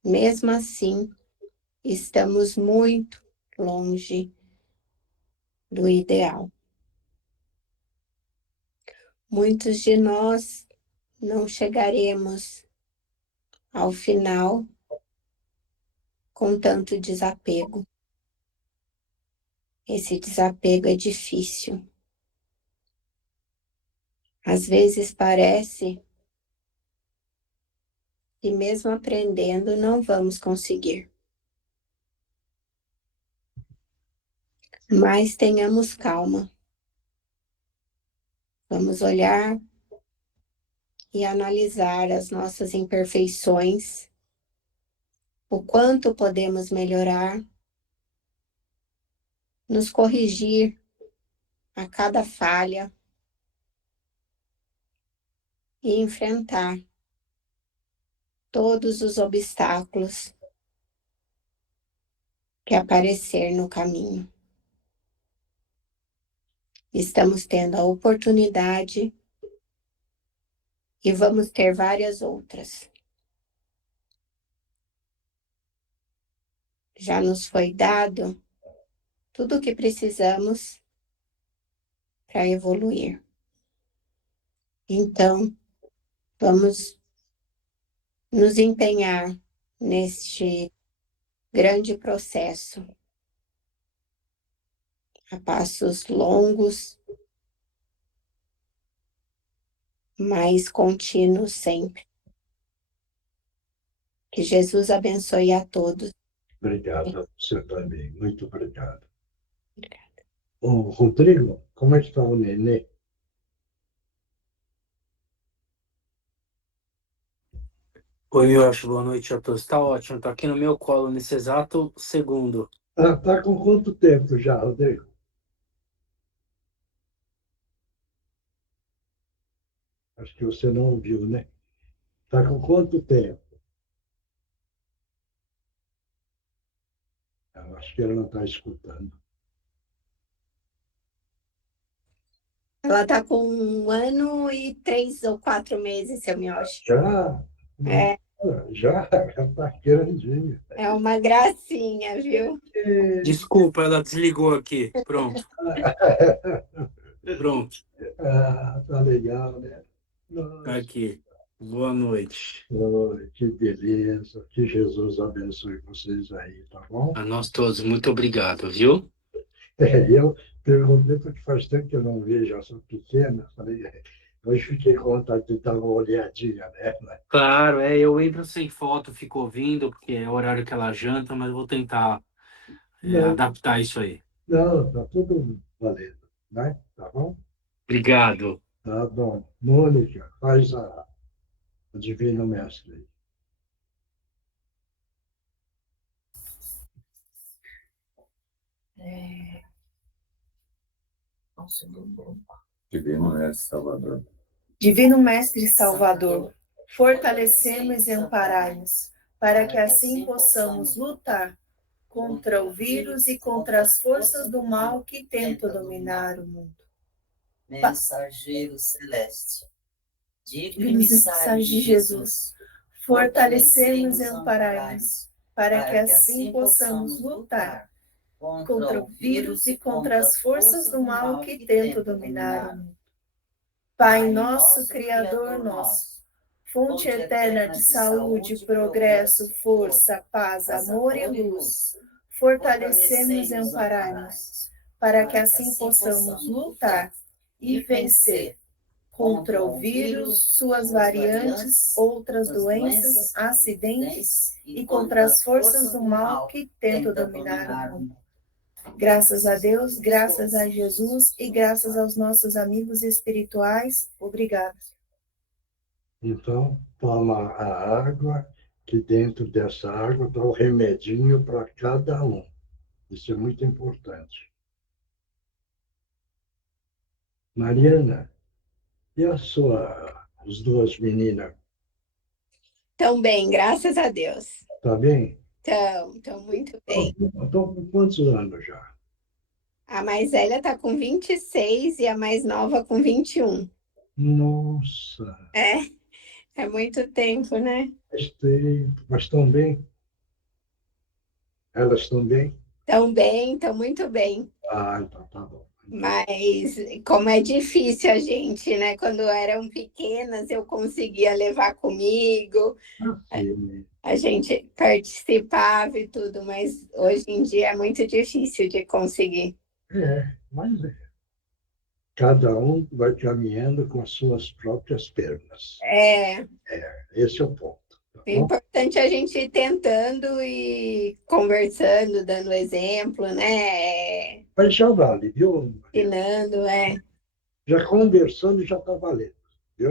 mesmo assim, estamos muito longe do ideal. Muitos de nós não chegaremos ao final com tanto desapego. Esse desapego é difícil. Às vezes parece que mesmo aprendendo não vamos conseguir. Mas tenhamos calma. Vamos olhar e analisar as nossas imperfeições, o quanto podemos melhorar, nos corrigir a cada falha e enfrentar todos os obstáculos que aparecer no caminho. Estamos tendo a oportunidade e vamos ter várias outras. Já nos foi dado tudo o que precisamos para evoluir. Então, vamos nos empenhar neste grande processo, a passos longos, mas contínuos sempre. Que Jesus abençoe a todos. Obrigado a você também. Muito obrigado. Ô, Rodrigo, como é que está o nenê? Oi, Yoshi, boa noite a todos. Tá ótimo, tá aqui no meu colo nesse exato segundo. Ah, tá com quanto tempo já, Rodrigo? Acho que você não ouviu, né? Tá com quanto tempo? Eu acho que ela não está escutando. Ela está com 1 ano e 3 ou 4 meses, seu Mioshi. Já? É, Já está grandinha. é uma gracinha, viu? Desculpa, ela desligou aqui. Pronto, pronto. Ah, tá legal, né? Tá Nossa, aqui. Boa noite. que beleza. Que Jesus abençoe vocês aí, tá bom? A nós todos, muito obrigado, viu? Eu perguntei porque faz tempo que eu não vejo essa pequena. Falei, hoje fiquei com vontade de dar uma olhadinha nela. Claro, eu entro sem foto, fico ouvindo, porque é o horário que ela janta, mas vou tentar Não, adaptar isso aí. não, tá tudo valendo, né? Tá bom? Obrigado. Tá bom. Mônica, faz a Divino Mestre aí. Um segundo. Divino Mestre Salvador. Divino Mestre Salvador, fortalecemos e amparai-nos, para que assim possamos lutar contra o vírus e contra as forças do mal que tentam dominar o mundo. Mensageiro celeste, Divino Mensagem de Jesus, fortalecemos e amparai-nos, para que assim possamos lutar contra o vírus e contra as forças do mal que tentam dominar o mundo. Pai nosso, Criador nosso, fonte eterna de saúde, progresso, força, paz, amor e luz, fortalecemos e amparai-nos, para que assim possamos lutar e vencer contra o vírus, suas variantes, outras doenças, acidentes e contra as forças do mal que tentam dominar o mundo. Graças a Deus, graças a Jesus e graças aos nossos amigos espirituais, obrigada. Então, toma a água, que dentro dessa água dá o remedinho para cada um. Isso é muito importante. Mariana, e as duas meninas? Estão bem, graças a Deus. Tá bem? Estão muito bem. Estão com quantos anos já? A mais velha está com 26 e a mais nova com 21. Nossa! É muito tempo, né? Mas estão bem? Elas estão bem? Estão bem, estão muito bem. Ah, então tá bom. Mas como é difícil a gente, né? Quando eram pequenas, eu conseguia levar comigo, a gente participava e tudo, mas hoje em dia é muito difícil de conseguir. Mas cada um vai caminhando com as suas próprias pernas. Esse é o ponto. Tá É importante a gente ir tentando e conversando, dando exemplo, né? Mas já vale, viu? Ensinando, Já conversando já está valendo, viu?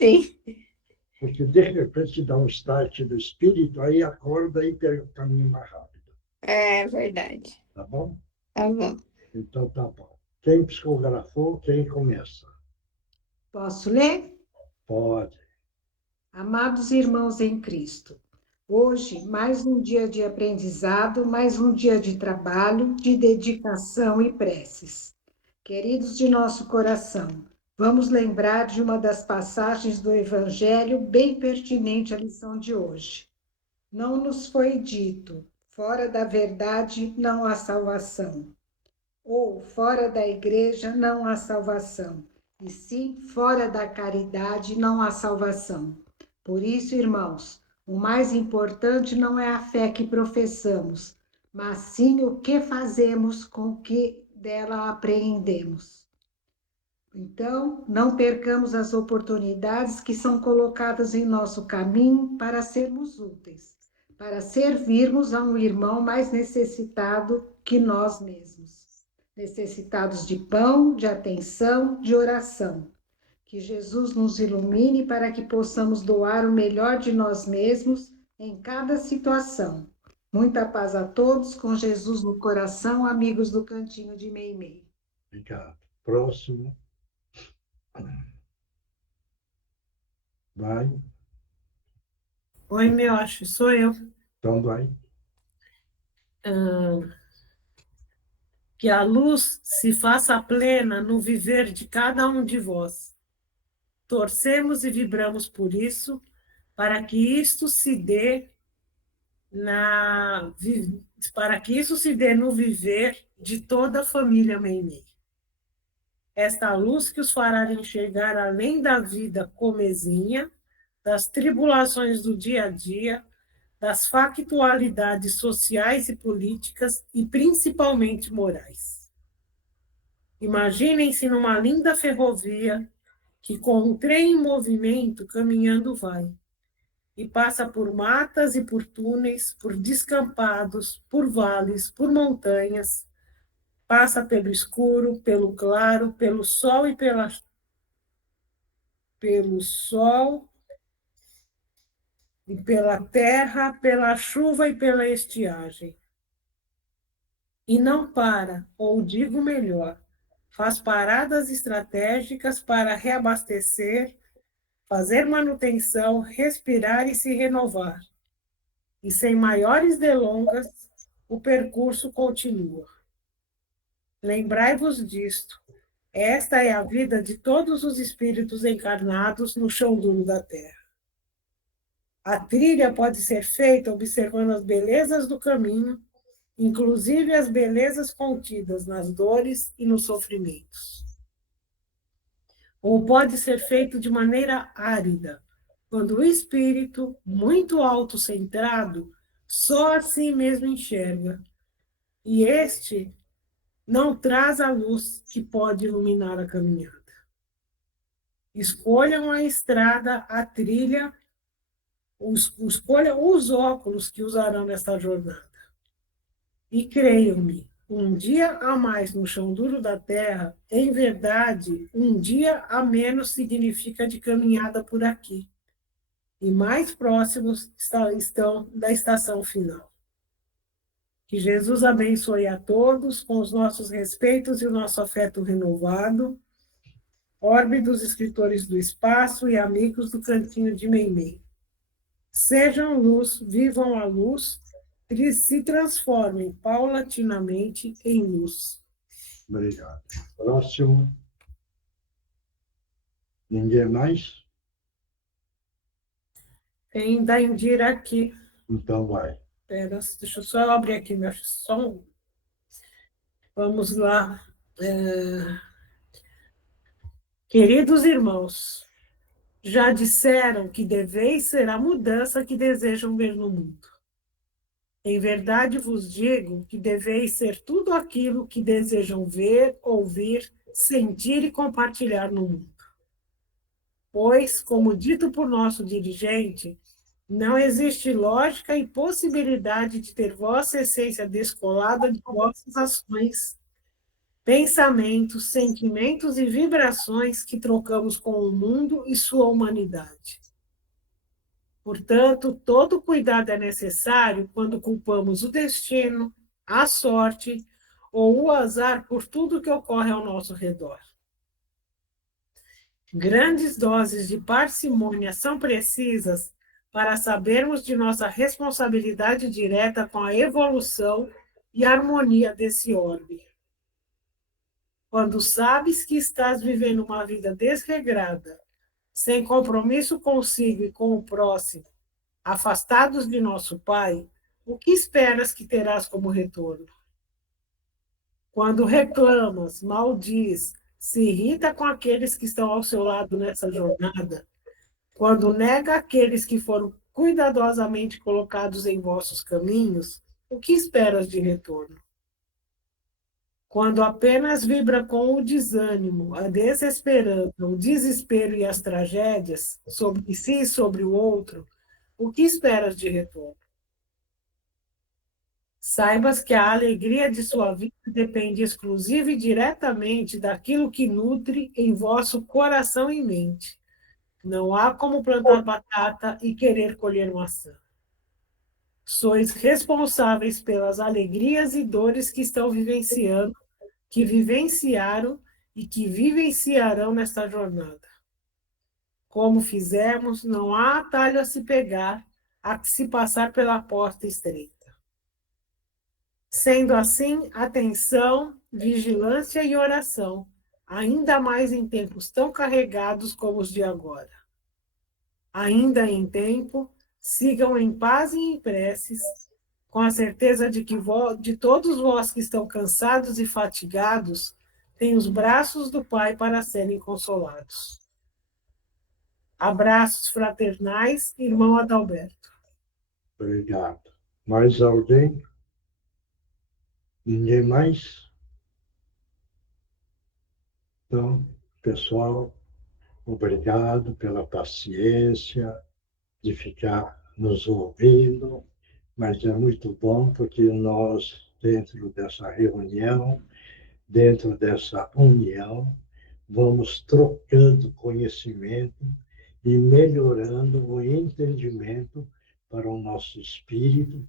Sim. Porque de repente dá um start do espírito, aí acorda e pega o caminho mais rápido. É verdade. Tá bom? Tá bom. Então tá bom. Quem psicografou, quem começa? Posso ler? Pode. Amados irmãos em Cristo, hoje mais um dia de aprendizado, mais um dia de trabalho, de dedicação e preces. Queridos de nosso coração, vamos lembrar de uma das passagens do Evangelho bem pertinente à lição de hoje. Não nos foi dito, fora da verdade não há salvação. Ou fora da igreja não há salvação. E sim, fora da caridade não há salvação. Por isso, irmãos, o mais importante não é a fé que professamos, mas sim o que fazemos com o que dela apreendemos. Então, não percamos as oportunidades que são colocadas em nosso caminho para sermos úteis, para servirmos a um irmão mais necessitado que nós mesmos. Necessitados de pão, de atenção, de oração. Que Jesus nos ilumine para que possamos doar o melhor de nós mesmos em cada situação. Muita paz a todos, com Jesus no coração, amigos do Cantinho de Meimei. Obrigado. Próximo. Vai. Oi, Mioche, sou eu. Então vai. Que a luz se faça plena no viver de cada um de vós. Torcemos e vibramos por isso, para que isto se dê no viver de toda a família Meimei. Esta luz que os fará enxergar além da vida comezinha, das tribulações do dia a dia, das factualidades sociais e políticas e principalmente morais. Imaginem-se numa linda ferrovia que com um trem em movimento caminhando vai, e passa por matas e por túneis, por descampados, por vales, por montanhas, passa pelo escuro, pelo claro, pelo sol e pela terra, pela chuva e pela estiagem. E não para, ou digo melhor, faz paradas estratégicas para reabastecer, fazer manutenção, respirar e se renovar. E sem maiores delongas, o percurso continua. Lembrai-vos disto. Esta é a vida de todos os espíritos encarnados no chão duro da Terra. A trilha pode ser feita observando as belezas do caminho, inclusive as belezas contidas nas dores e nos sofrimentos. Ou pode ser feito de maneira árida, quando o espírito, muito autocentrado, só a si mesmo enxerga, e este não traz a luz que pode iluminar a caminhada. Escolham a estrada, a trilha, escolham os óculos que usarão nesta jornada. E creiam-me, um dia a mais no chão duro da terra, em verdade, um dia a menos significa de caminhada por aqui. E mais próximos estão da estação final. Que Jesus abençoe a todos, com os nossos respeitos e o nosso afeto renovado. Orbe dos escritores do espaço e amigos do cantinho de Meimei. Sejam luz, vivam a luz, e se transformem paulatinamente em luz. Obrigado. Próximo. Ninguém mais? Tem da Indira aqui. Então vai. Pera, deixa eu só abrir aqui meu som. Vamos lá. Queridos irmãos, já disseram que deveis ser a mudança que desejam ver no mundo. Em verdade vos digo que deveis ser tudo aquilo que desejam ver, ouvir, sentir e compartilhar no mundo. Pois, como dito por nosso dirigente, não existe lógica e possibilidade de ter vossa essência descolada de vossas ações, pensamentos, sentimentos e vibrações que trocamos com o mundo e sua humanidade. Portanto, todo cuidado é necessário quando culpamos o destino, a sorte ou o azar por tudo que ocorre ao nosso redor. Grandes doses de parcimônia são precisas para sabermos de nossa responsabilidade direta com a evolução e harmonia desse orbe. Quando sabes que estás vivendo uma vida desregrada, sem compromisso consigo e com o próximo, afastados de nosso Pai, o que esperas que terás como retorno? Quando reclamas, maldiz, se irrita com aqueles que estão ao seu lado nessa jornada, quando nega aqueles que foram cuidadosamente colocados em vossos caminhos, o que esperas de retorno? Quando apenas vibra com o desânimo, a desesperança, o desespero e as tragédias sobre si e sobre o outro, o que esperas de retorno? Saibas que a alegria de sua vida depende exclusiva e diretamente daquilo que nutre em vosso coração e mente. Não há como plantar batata e querer colher maçã. Sois responsáveis pelas alegrias e dores que estão vivenciando, que vivenciaram e que vivenciarão nesta jornada. Como fizemos, não há atalho a se pegar, há que se passar pela porta estreita. Sendo assim, atenção, vigilância e oração, ainda mais em tempos tão carregados como os de agora. Ainda em tempo, sigam em paz e em preces, com a certeza de que de todos vós que estão cansados e fatigados, têm os braços do Pai para serem consolados. Abraços fraternais, irmão Adalberto. Obrigado. Mais alguém? Ninguém mais? Então, pessoal, obrigado pela paciência de ficar nos ouvindo, mas é muito bom porque nós, dentro dessa reunião, dentro dessa união, vamos trocando conhecimento e melhorando o entendimento para o nosso espírito,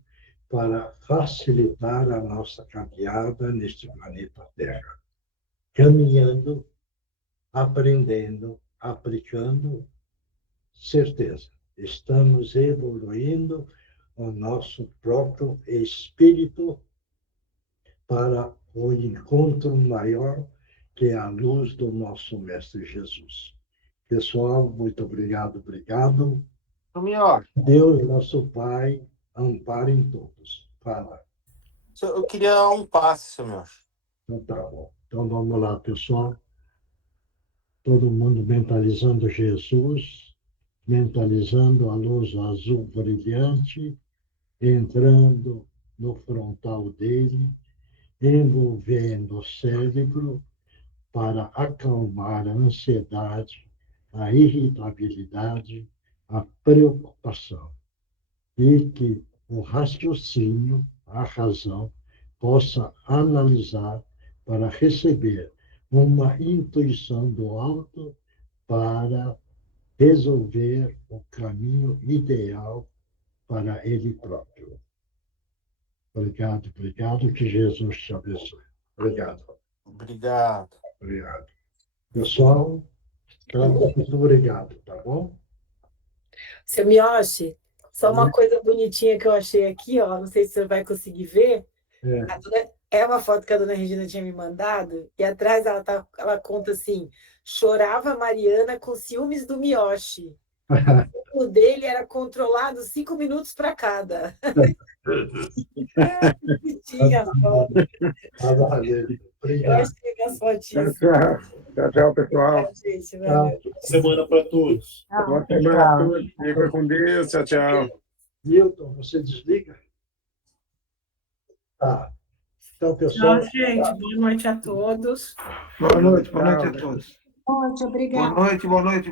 para facilitar a nossa caminhada neste planeta Terra. caminhando, aprendendo, aplicando, certeza. Estamos evoluindo o nosso próprio espírito para o encontro maior, que é a luz do nosso Mestre Jesus. Pessoal, muito obrigado, obrigado. Deus, nosso Pai, ampare em todos. Fala. Eu queria um passe, seu Mioshi. Então tá bom. Então vamos lá, pessoal. Todo mundo mentalizando Jesus, mentalizando a luz azul brilhante, entrando no frontal dele, envolvendo o cérebro para acalmar a ansiedade, a irritabilidade, a preocupação. E que o raciocínio, a razão, possa analisar para receber uma intuição do alto para resolver o caminho ideal para ele próprio. Obrigado, obrigado, que Jesus te abençoe. Obrigado. Obrigado. Obrigado. Pessoal, muito obrigado, tá bom? Seu Miyoshi, só uma coisa bonitinha que eu achei aqui, ó, não sei se você vai conseguir ver. É uma foto que a dona Regina tinha me mandado, e atrás ela conta assim: chorava Mariana com ciúmes do Miyoshi. O dele era controlado 5 minutos para cada. Bonitinha a foto. Eu achei as fotinhas. Tchau, pessoal. Gente, valeu. Semana para todos. Boa semana a todos. Fica com Deus. Tchau, tchau. Milton, você desliga? Tá. Então, pessoal. Tchau, gente. Boa noite a todos. Boa noite a todos. Boa noite, obrigada. Boa noite.